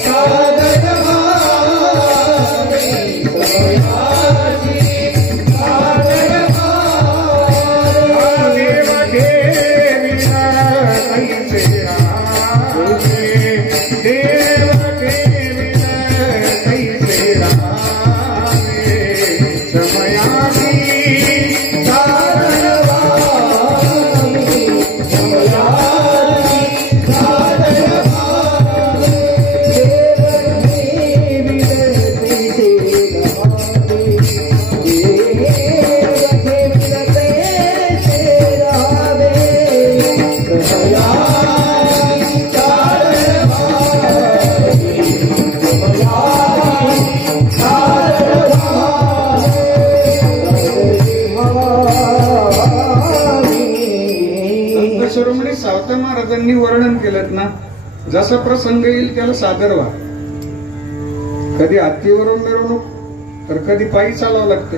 सादर भावे, समयासी सादर भावे, देव देविना कैसे रावे, देव देविना कैसे रावे, समयासी सादर भावे, समयासी सादर भावे, देव देविना कैसे रावे, देव देविना कैसे रावे, समयासी सादर भावे, संत शिरोमणी सावता महाराजांनी वर्णन केलं ना, जसा प्रसंग येईल त्याला सादर व्हा. कधी हत्तीवरून मिरवणूक तर कधी पायी चालावं लागते.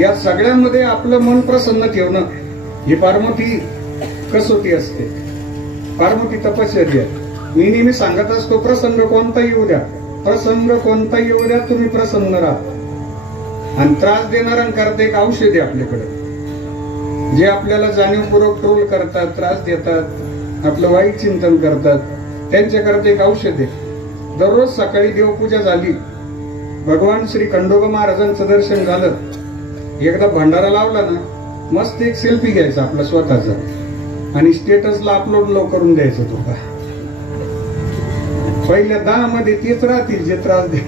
या सगळ्यांमध्ये आपलं मन प्रसन्न ठेवणं ही फार मोठी कसोटी असते, फार मोठी तपश्चर्या. मी नेहमी सांगत असतो प्रसंग कोणताही येऊ द्या, प्रसंग कोणताही येऊ द्या, तुम्ही प्रसन्न राहा. आणि त्रास देणाऱ्यांकरता एक औषध आहे आपल्याकडे. जे आपल्याला जाणीवपूर्वक ट्रोल करतात, त्रास देतात, आपलं वाईट चिंतन करतात, त्यांच्याकरता एक औषध आहे. दररोज सकाळी देवपूजा झाली, भगवान श्री खंडोबा महाराजांचं दर्शन झालं, एकदा भंडारा लावला ना, मस्त एक सेल्फी घ्यायचा आपला स्वतःचा आणि स्टेटसला अपलोड करून द्यायचं. तो का पहिल्या 10 मध्ये तेच राहतील जे त्रास दे.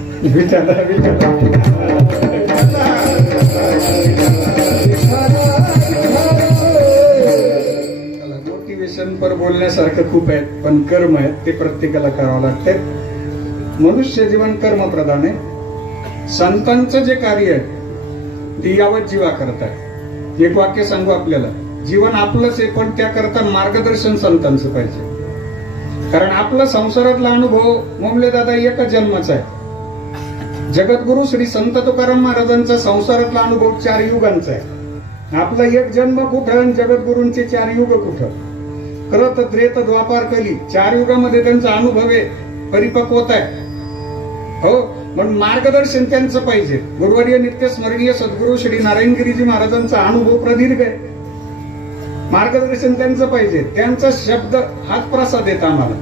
मोटिवेशन पर बोलण्यासारखं खूप आहेत, पण कर्म आहेत ते प्रत्येकाला करावं लागतं. मनुष्य जीवन कर्म प्रधान आहे. संतांचं जे कार्य आहे ते यावत जीवा करतात. एक वाक्य सांगू आपल्याला, जीवन आपलंच आहे, पण त्याकरता मार्गदर्शन संतांचं पाहिजे. कारण आपला संसारातला अनुभव मोमले दादा एकच जन्माचा आहे. जगद्गुरु श्री संत तुकाराम महाराजांचा संसारातला अनुभव 4 युगांचा आहे. आपला एक जन्म कुठं, जगद्गुरूंचे 4 युग कुठं. कृत त्रेत द्वापार कली 4 युगामध्ये त्यांचा अनुभव आहे, परिपक्वता आहे. हो, पण मार्गदर्शन त्यांचं पाहिजे. गुरुवर्य नित्य स्मरणीय सद्गुरु श्री नारायणगिरीजी महाराजांचा अनुभव प्रदीर्घ आहे. मार्गदर्शन त्यांचं पाहिजे. त्यांचा शब्द हाच प्रसाद येत आम्हाला.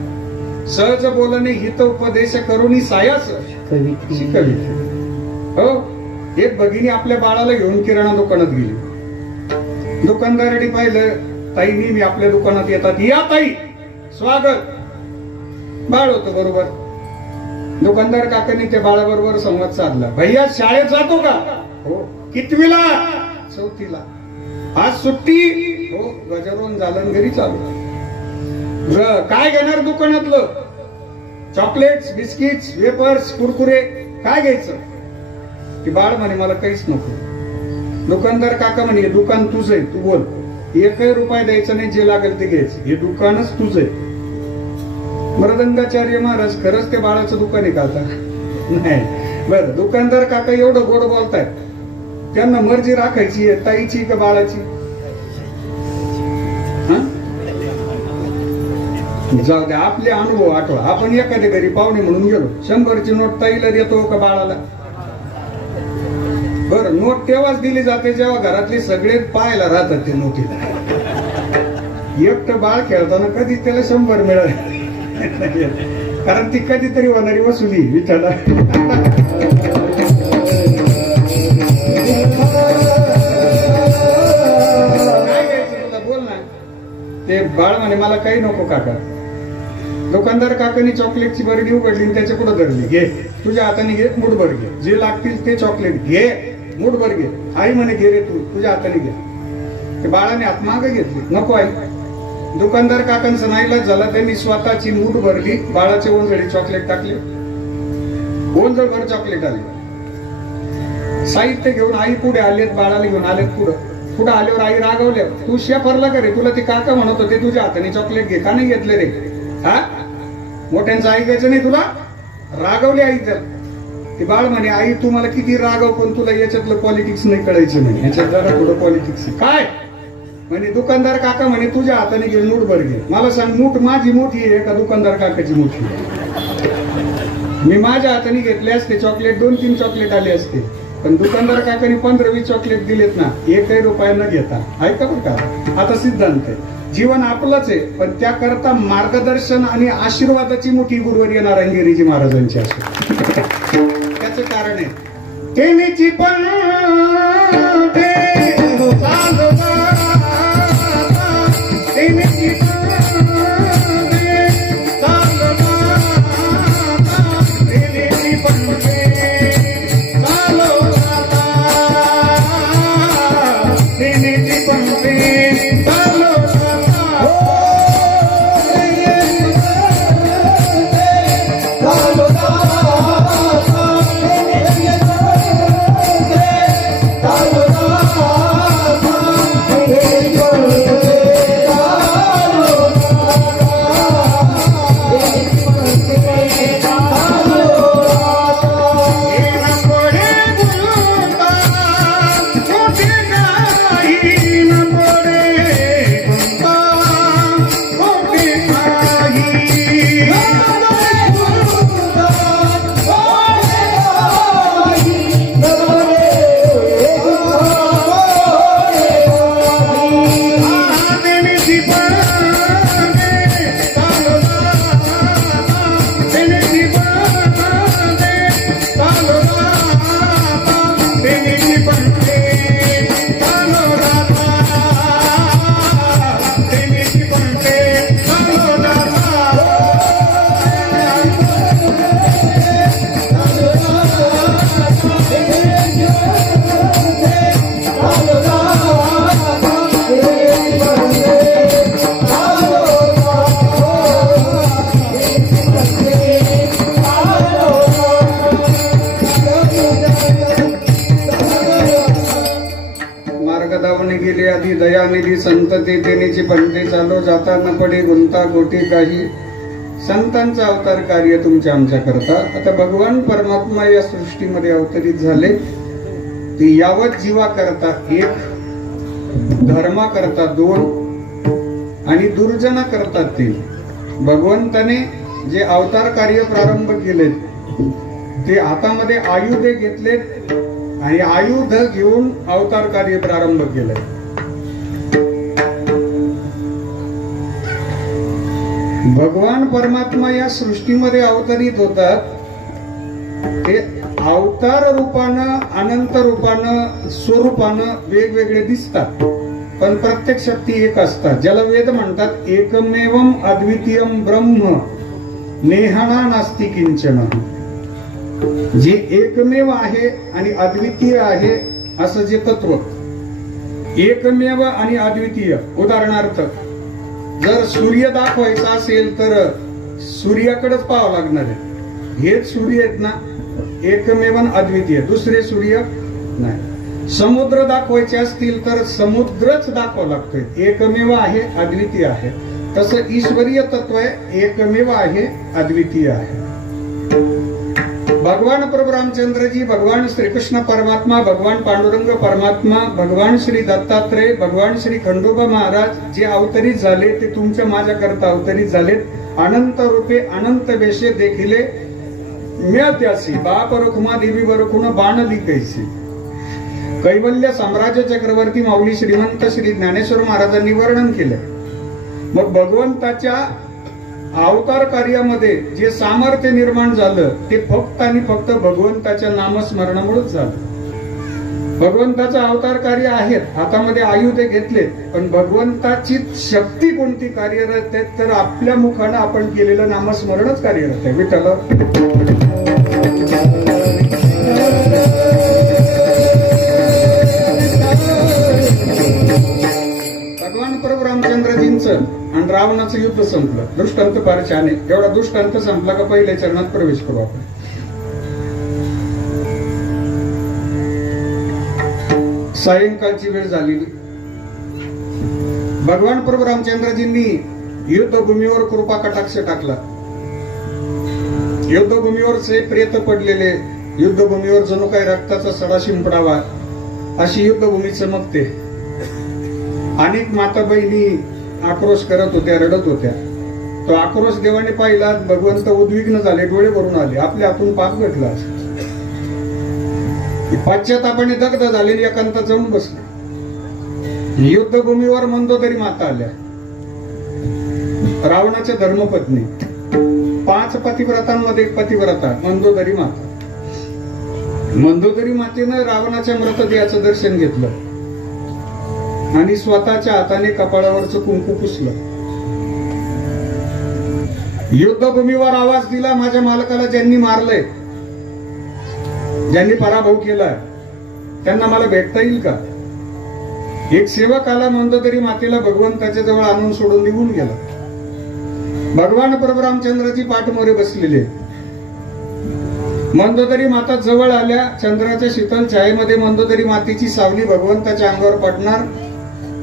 सहज बोलणे हित उपदेश करुणी सायास शिकवी. हो, एक भगिनी आपल्या बाळाला घेऊन किराणा दुकानात गेली. दुकानदाराने पाहिलं, ताई नेहमी आपल्या दुकानात येतात, या ताई स्वागत. बाळ होतं बरोबर. दुकानदार काकांनी त्या बाळाबरोबर संवाद साधला. भैया शाळेत जातो का? हो. कितवीला? 4थीला. आज सुट्टी? हो. गजरवून झालं, घरी चालू. काय घेणार दुकानातलं? चॉकलेट्स, बिस्किट्स, वेपर्स, कुरकुरे, काय घ्यायचं? की बाळ म्हणे मला काहीच नको. दुकानदार काका म्हणे दुकान तुझं आहे, तू बोल. 1 रुपया द्यायचा नाही, जे लागेल ते घ्यायचं. हे दुकानच तुझं आहे. मृदंगाचार्य महाराज खरंच ते बाळाचं दुकान आहे का आता? नाही. बरं, दुकानदार काका एवढं गोड बोलतायत, त्यांना मर्जी राखायची आहे ताईची का बाळाची? जाऊ द्या, आपले अनुभव आठवा. आपण एखाद्या घरी पाहुणे म्हणून गेलो, 100ची नोट ताईला देतो का बाळाला? बरं, नोट तेव्हाच दिली जाते जेव्हा घरातले सगळे पाहायला राहतात ते नोटीला. एकटं बाळ खेळताना कधी त्याला 100 मिळाले, कारण ती कधीतरी होणारी वसुली विचारा. काय घ्यायचं तुला, बोल ना. ते बाळ म्हणे मला काही नको काका. दुकानदार काकांनी चॉकलेटची बरडी उघडली, त्याच्या पुढे धरली. घे, तुझ्या हाताने घे, मुठभर घे. जे लागतील ते चॉकलेट घे, मुठभर घे. आई म्हणे घे रे, तू तुझ्या हाताने घे. ते बाळाने हात मागे घेतली. नको आई. दुकानदार काकांचं नाईलाज झाला, त्यांनी स्वतःची मूठ भरली, बाळाचे ओंजळी चॉकलेट टाकले. ओंजळभर चॉकलेट आले. साहित्य घेऊन आई पुढे आलेत, बाळाला घेऊन आलेत पुढे आल्यावर आई रागवल्या. तू शेफरला का रे? तुला ते काका म्हणत होते तुझ्या हाताने चॉकलेट घे, का नाही घेतले रे? हा, मोठ्यांचं ऐकायचं नाही तुला? रागवले आई. तर ती बाळ म्हणे आई तू मला किती रागव, पण तुला याच्यातलं पॉलिटिक्स नाही कळायचं नाही. याच्यात जरा थोडं पॉलिटिक्स काय म्हणे. दुकानदार काका म्हणे तुझ्या हाताने घे, मूठ भर घे. मला सांग, मूठ माझी मोठी आहे का दुकानदार काकाची मोठी? मी माझ्या हाताने घेतले असते चॉकलेट, 2-3 चॉकलेट आले असते. पण दुकानदार काकाने 15-20 चॉकलेट दिलेत ना, 1 रुपया न घेता. ऐका बरं का, आता सिद्धांत आहे. जीवन आपलंच आहे, पण त्याकरता मार्गदर्शन आणि आशीर्वादाची मोठी गुरुवर्य नारायणगिरीजी महाराजांची असते. त्याचं कारण आहे तेनीची पण दयानिधी संत तेनेची पंथे चालो जाता न पडे गुंता गोटी काही संतांचा अवतार कार्य तुमच्या आमच्या करता. आता भगवान परमात्मा या सृष्टीमध्ये अवतरित झाले ते यावत जीवा करता एक, धर्मा करता दोन आणि दुर्जना करतात तीन. भगवंताने जे अवतार कार्य प्रारंभ केलेत ते हातामध्ये आयुधे घेतलेत आणि आयुध घेऊन अवतार कार्य प्रारंभ केले. भगवान परमात्मा या सृष्टीमध्ये अवतरित होतात ते अवतार रूपानं, अनंत रूपानं, स्वरूपानं वेगवेगळे दिसतात, पण प्रत्येक शक्ती एक असतात, ज्याला वेद म्हणतात एकमेवम अद्वितीयम ब्रह्म नेहना नास्ति किंचन. जे एकमेव आहे आणि अद्वितीय आहे असं जे तत्व, एकमेव आणि अद्वितीय. उदाहरणार्थ जर सूर्य दाखवायचा असेल तर सूर्याकडेच पाहावं लागणार आहे. हेच सूर्य आहेत ना, एकमेव अद्वितीय, दुसरे सूर्य नाही. समुद्र दाखवायचे असतील तर समुद्रच दाखवावं लागतोय, एकमेव आहे, अद्वितीय आहे. तसं ईश्वरीय तत्व आहे, एकमेव आहे, अद्वितीय आहे. भगवान प्रभू रामचंद्रजी, भगवान श्रीकृष्ण परमात्मा, भगवान पांडुरंग परमात्मा, भगवान श्री दत्तात्रय, भगवान श्री खंडोबा महाराज जे अवतरित झाले ते तुमच्या माझ्या करता अवतरित झालेत. अनंत रूपे अनंत वेशे देखिले म्यात्यासी बाप रखुमा देवी बरखुन बाणली कैसी. कैवल्य साम्राज्य चक्रवर्ती माऊली श्रीमंत श्री ज्ञानेश्वर महाराजांनी वर्णन केलं. मग भगवंताच्या अवतार कार्यामध्ये जे सामर्थ्य निर्माण झालं ते फक्त आणि फक्त भगवंताच्या नामस्मरणामुळेच झालं. भगवंताचं अवतार कार्य आहेत, हातामध्ये आयुधे घेतलेत, पण भगवंताची शक्ती कोणती कार्यरत आहे तर आपल्या मुखानं आपण केलेलं नामस्मरणच कार्यरत आहे. विठ्ठल भगवान प्रभू रामचंद्रजींचं आणि रावणाचं युद्ध संपलं. दृष्टांत फार छान आहे. एवढा दृष्टांत संपला का पहिल्या चरणात प्रवेश करू आपण. सायंकाळची वेळ झालेली. भगवान प्रभू रामचंद्रजींनी युद्धभूमीवर कृपा कटाक्ष टाकला. युद्धभूमीवरचे प्रेत पडलेले, युद्धभूमीवर जणू काही रक्ताचा सडा शिंपडावा अशी युद्धभूमी चमकते. अनेक माता बहिणी आक्रोश करत होत्या, रडत होत्या. तो आक्रोश देवाने पाहिला, भगवंत उद्विग्न झाले, डोळे भरून आले, आपल्या हातून पाप घटला. पश्चातापाने दग्ध झाले, एकांत जाऊन बसले. युद्धभूमीवर मंदोदरी माता आल्या, रावणाच्या धर्मपत्नी. 5 पतिव्रतांमध्ये एक पतिव्रता मंदोदरी माता. मंदोदरी मातेनं रावणाच्या मृतदेहाचं दर्शन घेतलं आणि स्वतःच्या हाताने कपाळावरचं कुंकू पुसलं. युद्धभूमीवर आवाज दिला, माझ्या मालकाला ज्यांनी मारलंय, ज्यांनी पराभव केलाय, त्यांना मला भेटता येईल का? एक सेवक आला, मंदोदरी मातेला भगवंताच्या जवळ आणून सोडून निघून गेला. भगवान प्रभू रामचंद्रजी पाठमोरे बसलेले. मंदोदरी माता जवळ आल्या. चंद्राच्या शीतल छायेमध्ये मंदोदरी मातेची सावली भगवंताच्या अंगावर पडणार.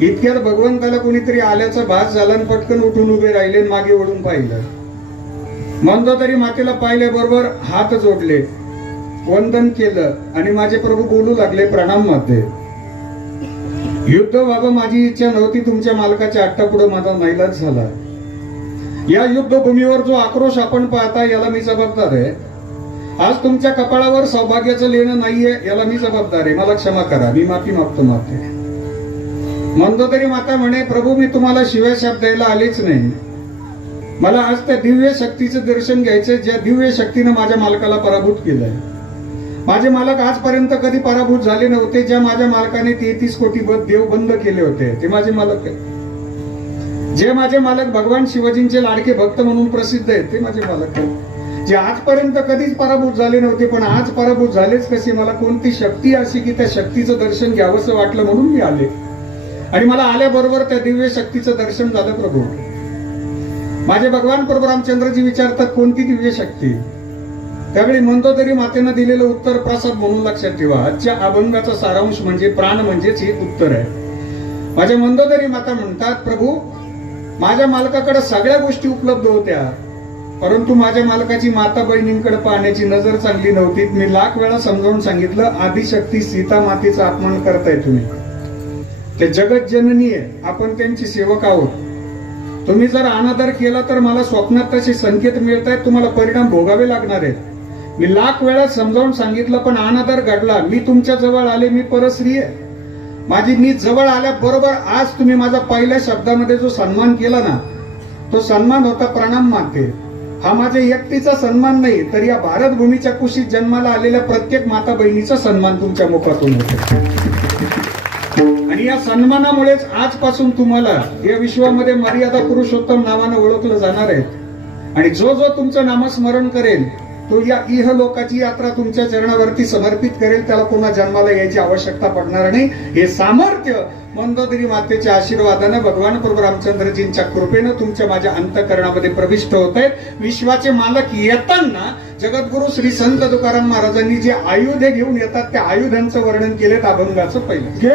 इतक्यात भगवंताला कोणीतरी आल्याचा भास झाला आणि पटकन उठून उभे राहिले, मागे वळून पाहिलं. मंदोदरी मातेला पाहिल्याबरोबर हात जोडले, वंदन केलं आणि माझे प्रभू बोलू लागले, प्रणाम माते. युद्ध व्हावं माझी इच्छा नव्हती, तुमच्या मालकाच्या अट्टापुढे माझा नाईलाज झाला. या युद्धभूमीवर जो आक्रोश आपण पाहता याला मी जबाबदार आहे. आज तुमच्या कपाळावर सौभाग्याचं लेणं नाहीये, याला मी जबाबदार आहे. मला क्षमा करा, मी माफी मागतो माते. मंदोदरी माता म्हणे, प्रभू मी तुम्हाला शिव्या शाप द्यायला आलेच नाही. मला आज त्या दिव्य शक्तीचं दर्शन घ्यायचंय, ज्या दिव्य शक्तीनं माझ्या मालकाला पराभूत केलंय. माझे मालक आजपर्यंत कधी पराभूत झाले नव्हते. ज्या माझ्या मालकाने 33 कोटी देव बंद केले होते ते माझे मालक आहे. जे माझे मालक भगवान शिवाजींचे लाडके भक्त म्हणून प्रसिद्ध आहेत ते माझे मालक आहेत. जे आजपर्यंत कधीच पराभूत झाले नव्हते पण आज पराभूत झालेच कसे, मला कोणती शक्ती अशी की त्या शक्तीचं दर्शन घ्यावंसं वाटलं म्हणून मी आले. आणि मला आल्याबरोबर त्या दिव्य शक्तीचं दर्शन झालं. प्रभू माझे भगवान प्रभू रामचंद्रजी विचारतात, कोणती दिव्य शक्ती? त्यावेळी मंदोदरी मातेनं दिलेलं उत्तर प्रसाद म्हणून लक्षात ठेवा. आजच्या अभंगाचा सारांश म्हणजे प्राण म्हणजेच हे उत्तर आहे. माझे मंदोदरी माता म्हणतात, प्रभू माझ्या मालकाकडे सगळ्या गोष्टी उपलब्ध होत्या, परंतु माझ्या मालकाची माता बहिणींकडे पाहण्याची नजर चांगली नव्हती. मी लाख वेळा समजावून सांगितलं, आदिशक्ती सीता मातेचा अपमान करताय तुम्ही. ते जगत जननी आहे, आपण त्यांची सेवक आहोत. तुम्ही जर अनादर केला तर मला स्वप्नात तसे संकेत मिळत आहेत, तुम्हाला परिणाम भोगावे लागणार आहेत. मी लाख वेळा समजावून सांगितलं, पण अनादर घडला. मी तुमच्या जवळ आले, मी परस्त्री आहे. माझी मी जवळ आल्याबरोबर आज तुम्ही माझा पहिल्या शब्दामध्ये जो सन्मान केला ना, तो सन्मान होता प्रणाम माते. हा माझ्या व्यक्तीचा सन्मान नाही, तर या भारत भूमीच्या कुशीत जन्माला आलेल्या प्रत्येक माता बहिणीचा सन्मान तुमच्या मुखातून होतो. आणि या सन्मानामुळेच आजपासून तुम्हाला या विश्वामध्ये मर्यादा पुरुषोत्तम नावानं ओळखलं जाणार आहे. आणि जो जो तुमचं नामस्मरण करेल तो या इहलोकाची यात्रा तुमच्या चरणावरती समर्पित करेल, त्याला पुन्हा जन्माला यायची आवश्यकता पडणार नाही. हे सामर्थ्य मंदोदरी मातेच्या आशीर्वादानं भगवान प्रभू रामचंद्रजींच्या कृपेनं तुमच्या माझ्या अंतःकरणामध्ये प्रविष्ट होत आहेत. विश्वाचे मालक येताना जगद्गुरु श्री संत तुकाराम महाराजांनी जे आयुधे घेऊन येतात त्या आयुधांचं वर्णन केलेत अभंगाचं पहिलं.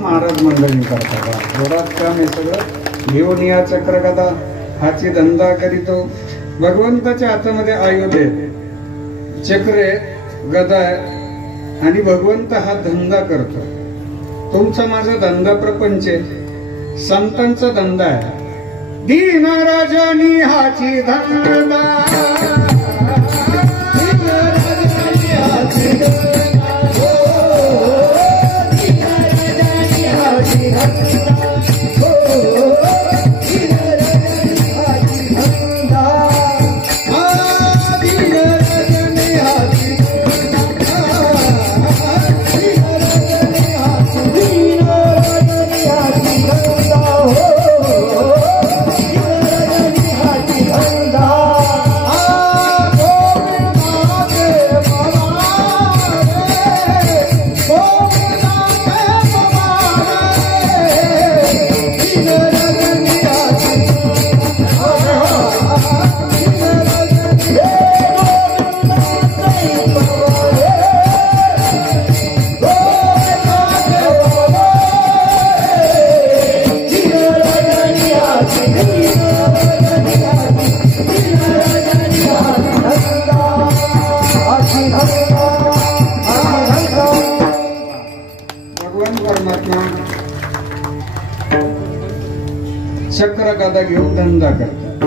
महाराज मंडळी करतात. जोरात काम हे सगळं घेऊन या चक्रगदा हाची धंदा करीतो. भगवंताच्या हातामध्ये आयुध आहे, चक्र आहे, गदा आहे आणि भगवंत हा धंदा करतो. तुमचा माझा धंदा प्रपंच आहे, संतांचा धंदा आहे. दीन राजानी हाची धंदा, चक्र गदा घेऊन धंदा करतात.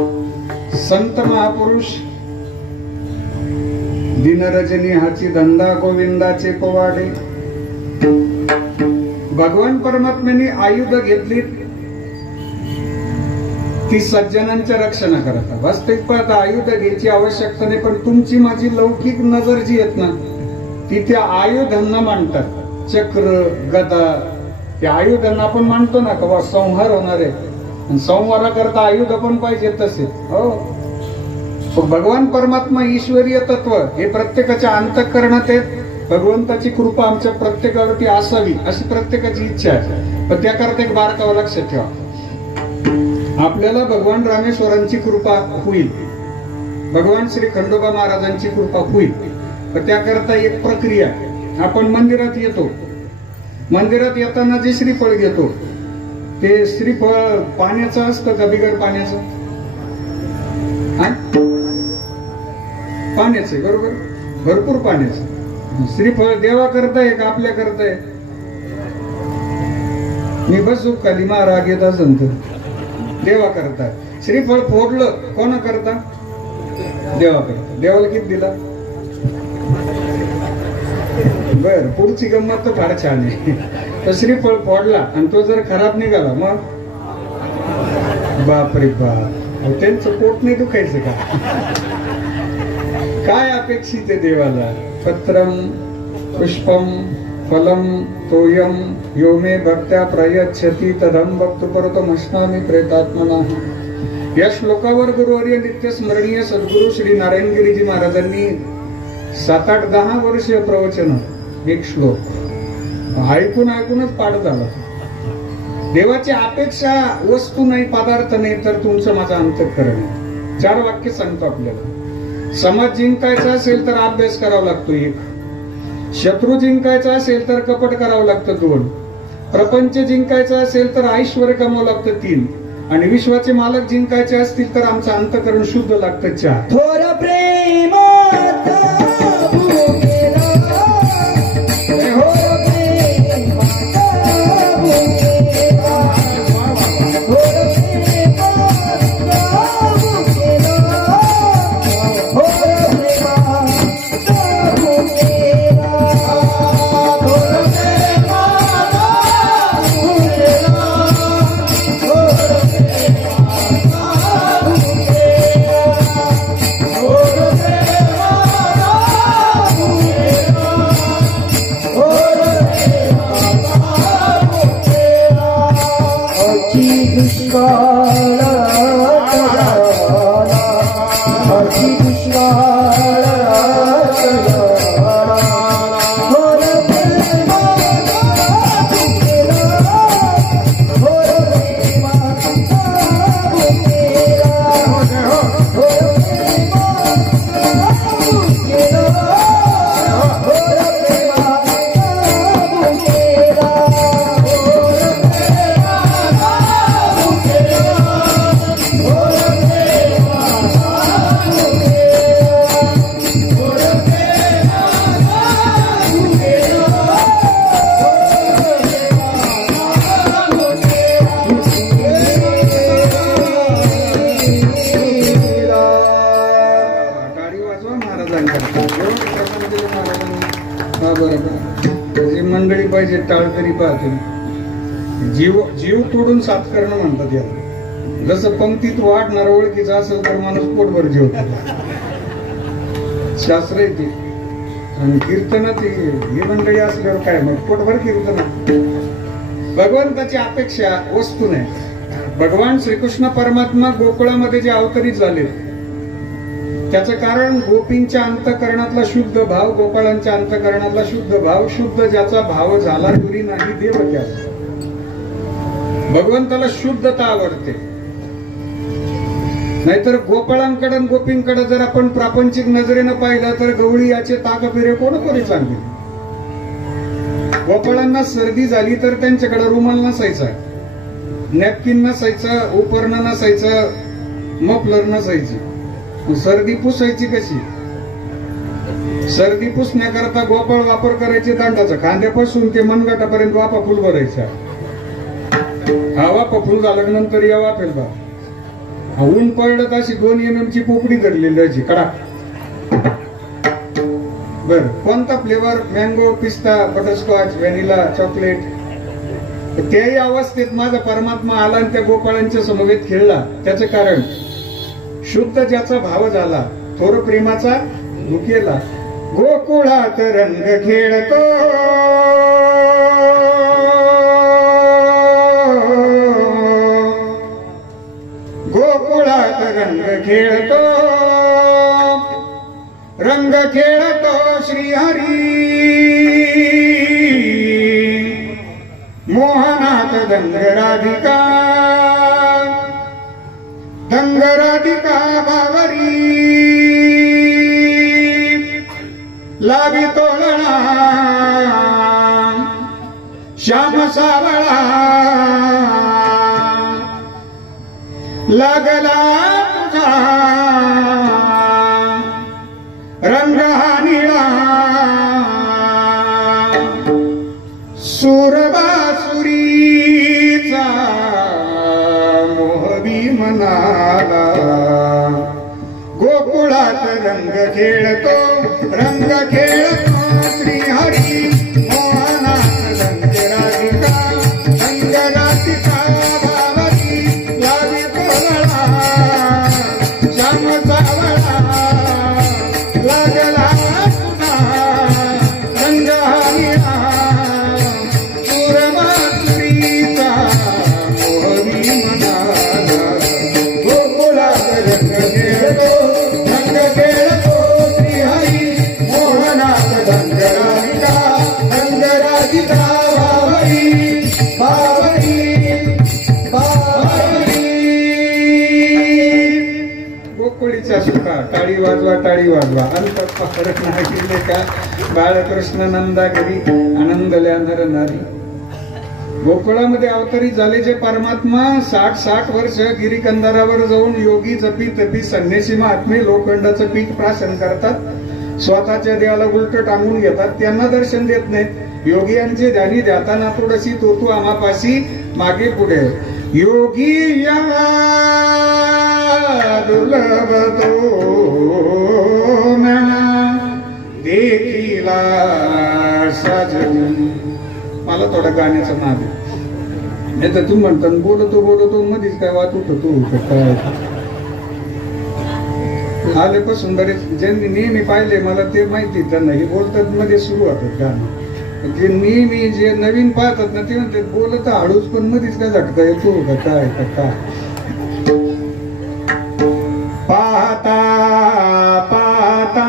संत महापुरुष दिनरजनी हाची धंदा, गोविंदाचे पोवाडे. भगवान परमात्म्याने आयुध घेतली ती सज्जनांच्या रक्षणाकरता. वास्तविक पाहता आयुध घ्यायची आवश्यकता नाही, पण तुमची माझी लौकिक नजर जी येत ना ती त्या आयुधांना मांडतात. चक्र गदा त्या आयुधांना आपण मानतो ना का संहार होणार आहे, संहाराकरता आयुध पण पाहिजे तसे. हो, भगवान परमात्मा ईश्वरीय तत्व हे प्रत्येकाच्या अंतःकरणात आहे. भगवंताची कृपा आमच्या प्रत्येकावरती असावी अशी प्रत्येकाची इच्छा आहे. पण त्याकरता एक बारकावं लक्षात ठेवा, आपल्याला भगवान रामेश्वरांची कृपा होईल, भगवान श्री खंडोबा महाराजांची कृपा होईल. पण त्याकरता एक प्रक्रिया. आपण मंदिरात येतो, मंदिरात येताना जे श्रीफळ घेतो ते श्रीफळ पाण्याचं असतं का बिगर पाण्याचं? पाण्याचं, बरोबर, भरपूर पाण्याचं. श्रीफळ देवा करताय का आपल्या करताय? मी बस खाली महाराग येत असेल तर देवा करताय. श्रीफळ फोडलं कोणा करता? देवा करता. देवाला किती दिला? बर, पुढची गंमत तर फार छान आहे. तर श्रीफळ फोडला आणि तो जर खराब निघाला मग बापरे बाप, त्यांचं पोट नाही दुखायचं का? काय अपेक्षित आहे देवाला? पत्रम पुष्पम फलम तोयम यो मे भक्त्या प्रयच्छति तदहं भक्तुपरतमश्नामि प्रेतात्मना. या श्लोकावर गुरुवर्य नित्य स्मरणीय सद्गुरु श्री नारायणगिरीजी महाराजांनी 7-8-10 वर्ष प्रवचन, एक श्लोक ऐकून ऐकूनच पाठ झाला. देवाची अपेक्षा वस्तू नाही, पदार्थ नाही, तर तुमचं माझं अंतःकरण आहे. 4 वाक्य सांगतो आपल्याला. समाज जिंकायचा असेल तर अभ्यास करावा लागतो 1, शत्रू जिंकायचा असेल तर कपट करावं लागतं 2, प्रपंच जिंकायचा असेल तर ऐश्वर कमावं लागतं 3, आणि विश्वाचे मालक जिंकायचे असतील तर आमचं अंतःकरण शुद्ध लागतं 4. थोर प्रेम Oh, बदलांना करतात एवढं प्रमाण दिलं महाराजांनी. हा बरोबर जी मंडळी पाहिजे टाळकरी पाहते जीव जीव तोडून साथ करणं म्हणतात याला. जसं पंक्तीत वाढणार ओळखीचा असेल तर माणूस पोटभर जेवतो. शास्त्र आहे ते. आणि कीर्तन ही मंडळी असल्यावर काय मग पोटभर कीर्तन. भगवंताची अपेक्षा वस्तू नाही. भगवान श्रीकृष्ण परमात्मा गोकुळामध्ये जे अवतरित झाले त्याचं कारण गोपींच्या अंतःकरणातला शुद्ध भाव, गोपाळांच्या अंतःकरणातला शुद्ध भाव. शुद्ध ज्याचा भाव झाला दुरी नाही देव त्या. भगवंताला शुद्धता आवडते. नाहीतर गोपाळांकडे गोपींकडे जर आपण प्रापंचिक नजरेनं पाहिलं तर गवळी याचे ताक पिरे कोणी चांगले. गोपाळांना सर्दी झाली तर त्यांच्याकडे रुमाल नसायचा, नॅपकिन नसायचं, उपरणं नसायचं, मफलर नसायची. सर्दी पुसायची कशी? सर्दी पुसण्याकरता गोपाळ वापर करायचे दांडाचा. खांद्यापासून ते मनगटापर्यंत वाफा फुल भरायच्या. हा वाफा फुल झाल्यानंतर या वाफेल बा ऊन पडलं तर अशी 2 MM ची पोपडी धरलेली याची कडा. बर कोणता फ्लेवर? मँगो, पिस्ता, बटरस्कॉच, व्हॅनिला, चॉकलेट. त्याही अवस्थेत माझा परमात्मा आला आणि त्या गोपाळांच्या समवेत खेळला. त्याचं कारण शुद्ध ज्याचा भाव झाला, थोर प्रेमाचा भुकेला. गोकुळात रंग खेळतो गोकुळात रंग खेळतो रंग खेळतो श्रीहरी. मोहनात दंग राधिका बावरी. लावी तोलणा श्याम सावळा लागला तुझा रंग हा निळा. सुरबासुरीचा मोहबी मनाला. गोकुळात रंग खेळतो श्रीहरी. मोहनात रंग राधिका बावरी. लावी तोरणा श्याम सावळा लागला तुझा रंग हा निळा. सुरबासुरीचा मोहबी मनाला. गोकुळात रंग खेळतो श्रीहरी. मोहनात रंग राधिका बावरी. गोकुळीचा सुखा टाळी वाजवा अंत फरक नाही केले का बाळकृष्ण नंदागिरी आनंदल्या नर नारी. गोकुळामध्ये अवतरित झाले जे परमात्मा 60 वर्ष गिरीकंदरावर जाऊन योगी जपी तपी संन्यासी महात्मे लोखंडाचं पीठ प्राशन करतात. स्वतःच्या देवाला उलट टांगून घेतात. त्यांना दर्शन देत नाहीत. योगियांचे ध्यानी ध्याताना थोडशी तोतू आमापाशी मागे पुढे. योगी या दुर्लभ तो देखीला सजन. मला थोडा गाण्याचा नाद आहे. नाही तर तुम्ही म्हणता बोलतो मध्येच काय वाट उठतो काय. आल्यापासून बरेच ज्यांनी नेहमी पाहिले मला ते माहिती त्यांना हे बोलतात मध्ये सुरू होतात गाणं. जे नेहमी जे नवीन पाहतात ना ते म्हणतात बोलत हळूच पण मध्येच काय झटका येतो का काय पाहता पाहता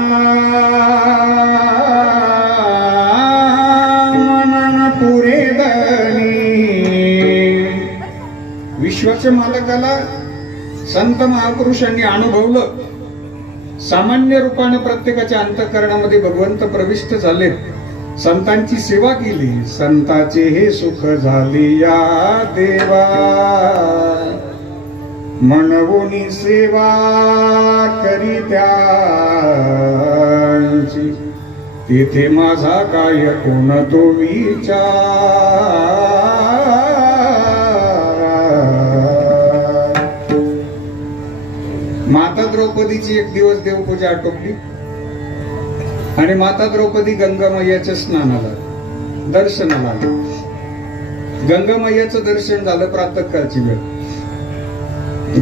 मनन पुरे दणी. विश्वाच्या मालकाला संत महापुरुषांनी अनुभवलं. सामान्य रूपाने प्रत्येकाच्या अंतःकरणामध्ये भगवंत प्रविष्ट झाले. संतांची सेवा केली. संताचे हे सुख झाले या देवा. मनवोनी सेवा करी त्यांची. तेथे माझा काय कोण तो विचार. माता द्रौपदीची एक दिवस देवपूजा आटोपली. आणि माता द्रौपदी गंगामय्याच्या स्नानाला दर्शनाला आली. गंगामय्याचं दर्शन झालं प्रातःकाळची वेळ.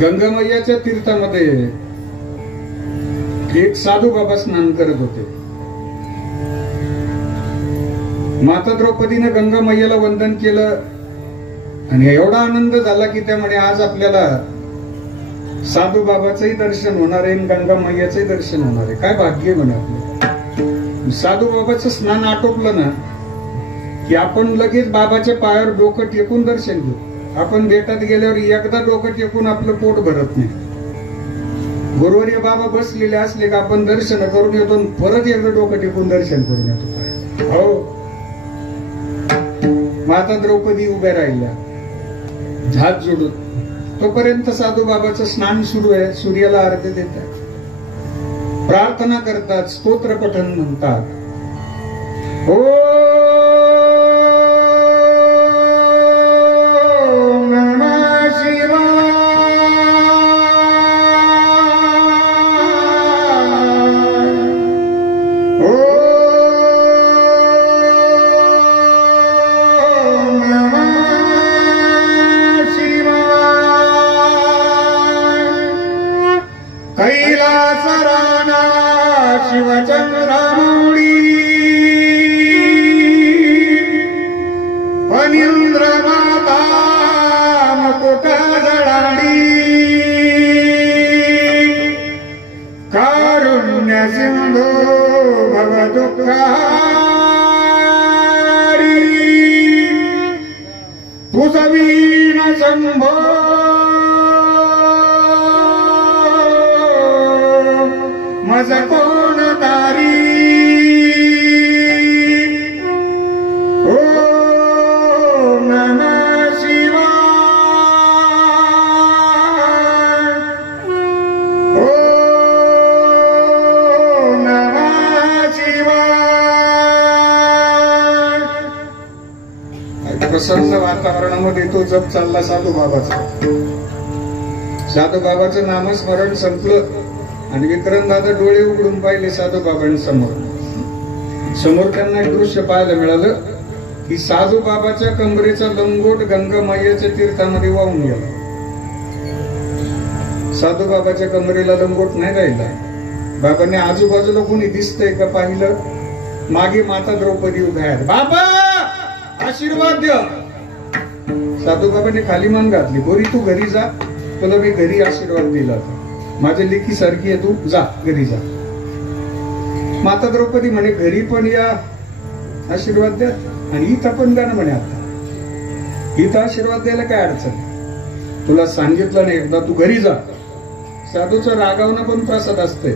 गंगामय्याच्या तीर्थामध्ये एक साधू बाबा स्नान करत होते. माता द्रौपदीने गंगामय्याला वंदन केलं आणि एवढा आनंद झाला की त्यामुळे आज आपल्याला साधू बाबाचंही दर्शन होणार आहे, गंगामय्याचंही दर्शन होणार आहे. काय भाग्य म्हणे आपलं. साधू बाबाचं स्नान आटोपलं ना की आपण लगेच बाबाच्या पायावर डोकं टेकून दर्शन घेऊ. आपण बेटात गेल्यावर एकदा डोकं टेकून आपलं पोट भरत नाही. गुरुवर्य बाबा बसलेले असले का आपण दर्शन करून येतो, परत एकदा डोकं टेकून दर्शन करून येतो. हो, माता द्रौपदी उभ्या राहिल्या हात जोडून. तोपर्यंत साधू बाबाचं स्नान सुरू आहे. सूर्याला अर्घ्य देतात, प्रार्थना करतात, स्तोत्र पठण म्हणतात. हो प्रसन्न वातावरणामध्ये तो जप चालला साधू बाबाचा. साधू बाबाचं नामस्मरण संपलं आणि विक्रमदादा डोळे उघडून पाहिले साधू बाबांसमोर. समोर त्यांना एक दृश्य पाहायला मिळालं की साधू बाबाच्या कमरेचा लंगोट गंगामय्याच्या तीर्थामध्ये वाहून गेला. साधू बाबाच्या कमरेला लंगोट नाही राहिला. बाबांनी आजूबाजूला कोणी दिसतंय का पाहिलं. मागे माता द्रौपदी उभ्या आहेत. बाबा आशीर्वाद द्या. साधू बाबांनी खाली मान घातली. बोरी तू घरी जा, तुला मी घरी आशीर्वाद दिला. माझ्या लेकी सारखी आहे, तू जा घरी जा. माता द्रौपदी म्हणे घरी पण या आशीर्वाद द्या आणि इथं पण द्या ना म्हणे. आता इथं आशीर्वाद द्यायला काय अडचण. तुला सांगितलं नाही एकदा तू घरी जा. साधूचं रागावणं पण प्रसाद असते.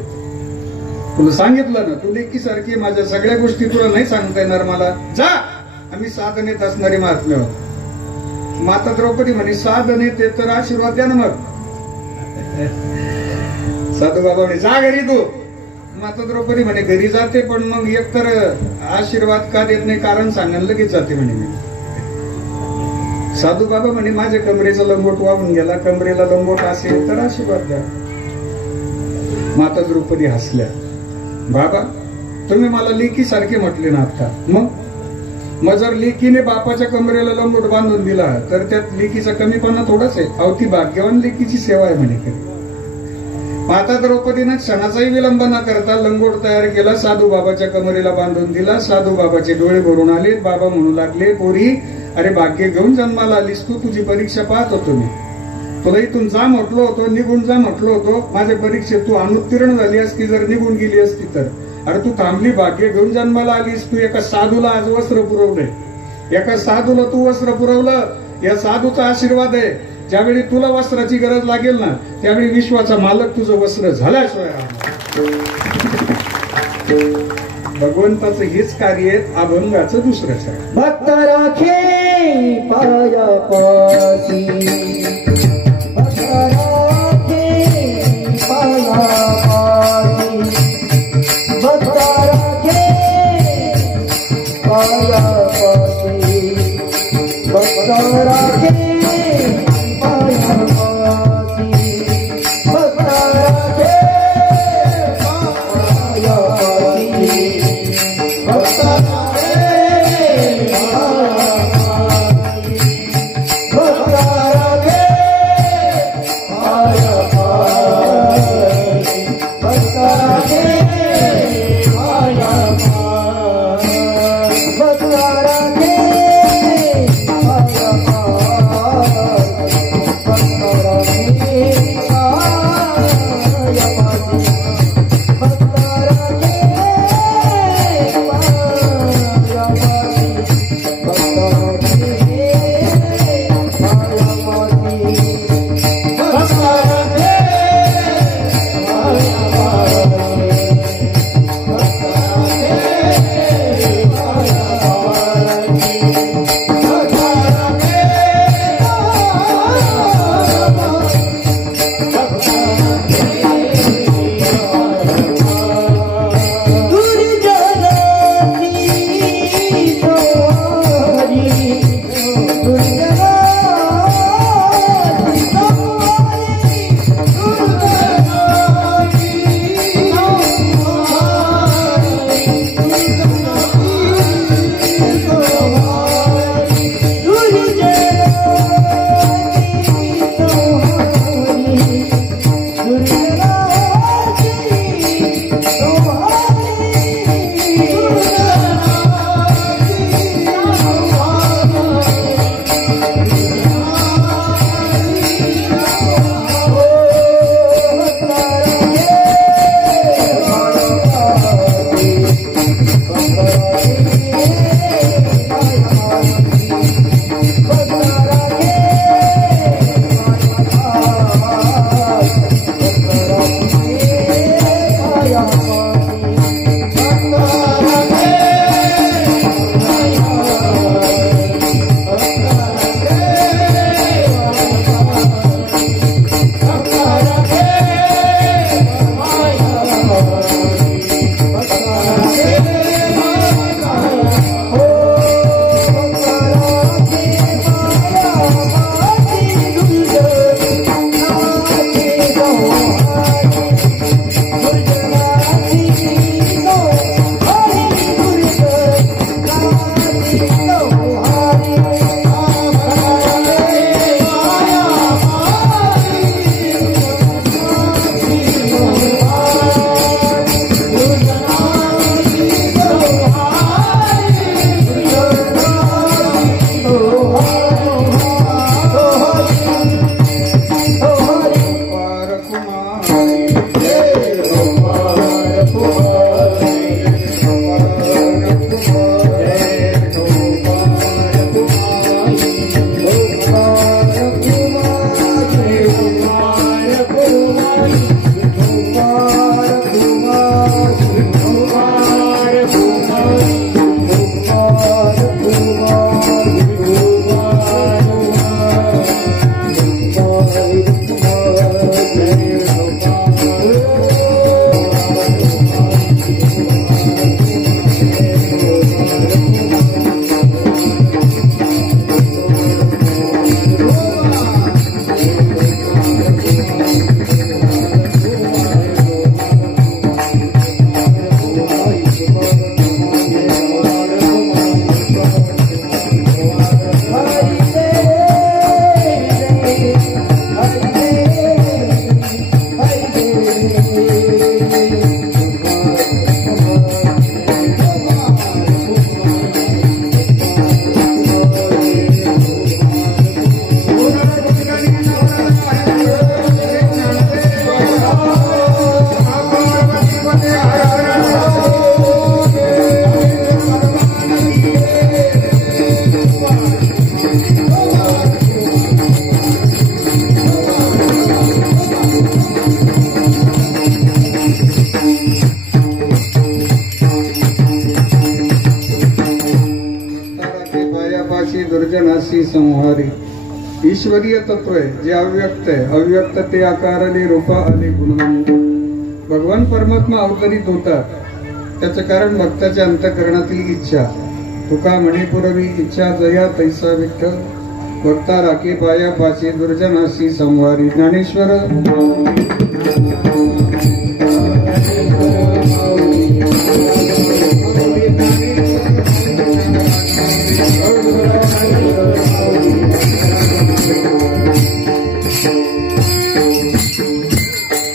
तुला सांगितलं ना तू लेकी सारखी, माझ्या सगळ्या गोष्टी तुला नाही सांगता येणार मला, जा. आम्ही साधनेत असणारे महात्म्य. माता द्रौपदी म्हणे साधनेत ते तर आशीर्वाद द्या ना मग. साधू बाबा म्हणे जा घरी तू. माता द्रौपदी म्हणे घरी जाते पण मग एकतर आशीर्वाद का देत नाही कारण सांगायला लगेच जाते म्हणे मी. साधू बाबा म्हणे माझ्या कमरेचा लंगोट वाहून गेला, कमरेला लंगोट असेल तर आशीर्वाद द्या. माता द्रौपदी हसल्या. बाबा तुम्ही मला लेकी सारखे म्हटले ना आता, मग जर लेकीने बापाच्या कमरेला लंगोट बांधून दिला तर त्यात लेकीचा कमीपणा थोडाच आहे. अहो ती भाग्यवान लेकीची सेवा आहे म्हणे. माता द्रौपदीने क्षणाचाही विलंब न करता लंगोट तयार केला, साधू बाबाच्या कमरेला बांधून दिला. साधू बाबाचे डोळे भरून आले. बाबा म्हणू लागले पोरी अरे भाग्य घेऊन जन्माला आलीस तू, तुझी परीक्षा पाहत होतो मी. तुला इथून जा म्हटलो होतो, निघून जा म्हटलो होतो. माझ्या परीक्षेत तू अनुत्तीर्ण झाली असती जर निघून गेली असती तर. अरे तू थांबली, भाग्य घेऊन जन्माला आलीस. तू एका साधूला आज वस्त्र पुरवलंय, एका साधूला तू वस्त्र पुरवलं. या साधूचा आशीर्वाद आहे. ज्यावेळी तुला वस्त्राची गरज लागेल ना त्यावेळी विश्वाचा मालक तुझं वस्त्र झाल्याशिवाय भगवंताचं हेच कार्य आहे, अभंगाचं दुसरंच आहे. भक्त राखे पाया पासी, भक्त राखे पाया पासी, भक्त राखे पाया पासी, भक्त राखे पाया पासी, भक्त राखे पाया पासी. दुर्जनासी संहारी. ईश्वरीय तत्व आहे जे अव्यक्त आहे. अव्यक्त ते आकारले रूप आले गुणवंत. भगवान परमात्मा अवतरित होतात त्याचं कारण भक्ताच्या अंतःकरणातील इच्छा. तुका म्हणे पुरवी इच्छा जया तैसा विठ्ठल. भक्ता राखे पाया पाचे दुर्जनासी संहारी. ज्ञानेश्वर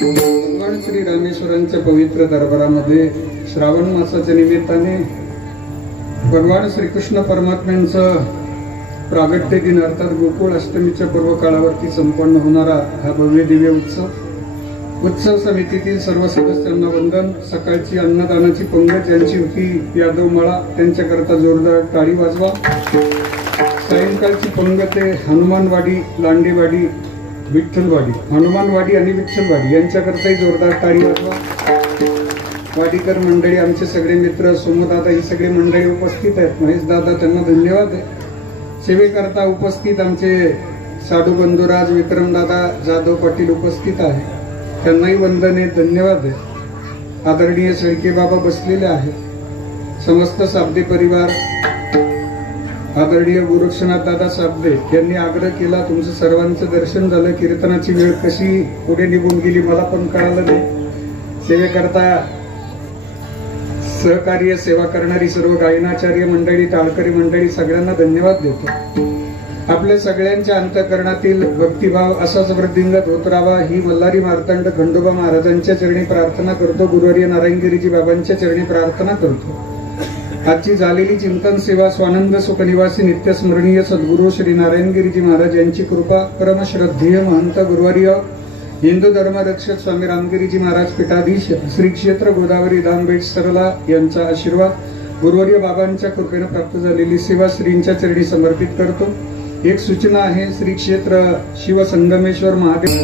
भगवान श्री रामेश्वरांच्या पवित्र दरबारामध्ये श्रावण मासाच्या निमित्ताने भगवान श्रीकृष्ण परमात्म्यांचं प्रागट्य दिन अर्थात गोकुळ अष्टमीच्या पूर्व काळावरती संपन्न होणारा हा भव्य दिव्य उत्सव समितीतील सर्व सदस्यांना वंदन. सकाळची अन्नदानाची पंगत ज्यांची होती यादव मळा त्यांच्याकरता जोरदार टाळी वाजवा. सायंकाळची पंगत आहे हनुमानवाडी, लांडेवाडी, विठ्ठलवाडी. हनुमानवाडी आणि विठ्ठलवाडी यांच्याकरताही जोरदार टाळी वाजवा. वाडीकर मंडळी, आमचे सगळे मित्र, सोमदादा, ही सगळी मंडळी उपस्थित आहेत. महेश दादा, त्यांना धन्यवाद आहे. सेवेकरता उपस्थित आमचे साधू बंधुराज, विक्रमदादा जाधव पाटील उपस्थित आहे. त्यांनाही वंदन आहे, धन्यवाद आहे. आदरणीय शेळके बाबा बसलेले आहेत. समस्त साबदे परिवार, आदरणीय गोरक्षनाथ दादा साबदे यांनी आग्रह केला. तुमचं सर्वांचं दर्शन झालं. कीर्तनाची वेळ कशी पुढे निघून गेली मला पण कळालं नाही. सेवेकरता सहकार्य सेवा करणारी सर्व गायनाचार्य मंडळी, टाळकरी मंडळी सगळ्यांना धन्यवाद देतो. आपल्या सगळ्यांच्या अंतःकरणातील भक्तिभाव असाच वृद्धिंगत होत राहावा ही मल्हारी मार्तंड खंडोबा महाराजांच्या चरणी प्रार्थना करतो. गुरुवर्य नारायणगिरीजी बाबांच्या चरणी प्रार्थना करतो. आजची झालेली चिंतन सेवा स्वानंद सुखनिवासी नित्यस्मरणीय सद्गुरू श्री नारायणगिरीजी महाराज यांची कृपा, परमश्रद्धेय महंत गुरुवर्य हिंदू धर्म रक्षक स्वामी रामगिरीजी महाराज पीठाधीश श्री क्षेत्र गोदावरी दानबेट सरला यांचा आशीर्वाद, गुरुवर्य बाबांच्या कृपेने प्राप्त झालेली सेवा श्रींच्या चरणी समर्पित करतो. एक सूचना आहे. श्री क्षेत्र शिवसंगमेश्वर महादेव